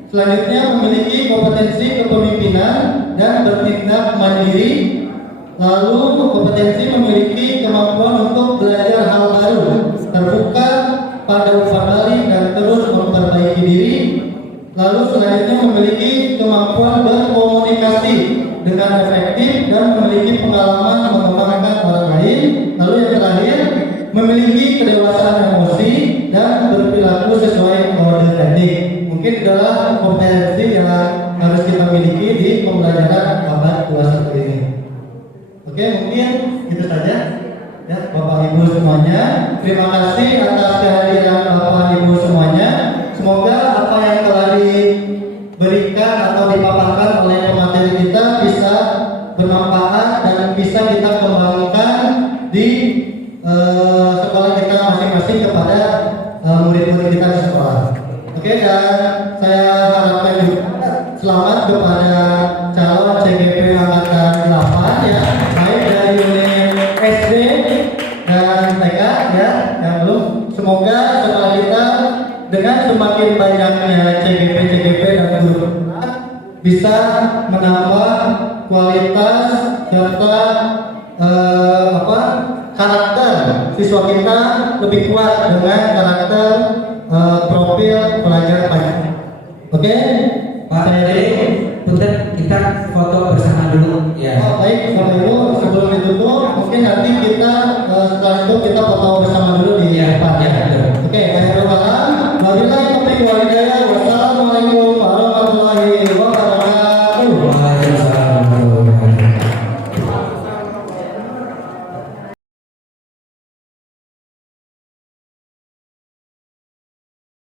Selanjutnya memiliki kompetensi kepemimpinan dan bertindak mandiri. Lalu kompetensi memiliki kemampuan untuk belajar hal baru, terbuka pada umpan balik dan terus memperbaiki diri. Lalu selanjutnya memiliki kemampuan berkomunikasi dengan efektif dan memiliki pengalaman mengembangkan orang lain. Lalu yang terakhir memiliki kedewasaan emosi dan berperilaku sesuai kode etik. Mungkin adalah kompetensi yang harus kita miliki di pembelajaran abad 21 ini. Oke, mungkin itu saja ya Bapak Ibu semuanya. Terima kasih atas kehadiran Bapak Ibu semuanya. Semoga apa yang telah diberikan atau dipaparkan oleh pemateri kita bisa bermanfaat dan bisa kita kembangkan di sekolah kita masing-masing kepada murid-murid kita di sekolah. Oke, dan saya harapkan juga selamat kepada calon CGP angkatan 8 ya, baik dari unit SD dan TK ya, yang belum. Semoga sekolah kita dengan semakin banyaknya CGP dan guru bisa menambah kualitas serta karakter siswa kita lebih kuat dengan karakter profil pelajar banyak. Oke, Pak Dede, punten kita foto bersama dulu ya. Oh, baik, Bapak Ibu, sebelum ditutup mungkin nanti kita setelah itu kita foto bersama dulu di depan ya. Oke, baik, wabillahi taufiq wal hidayah.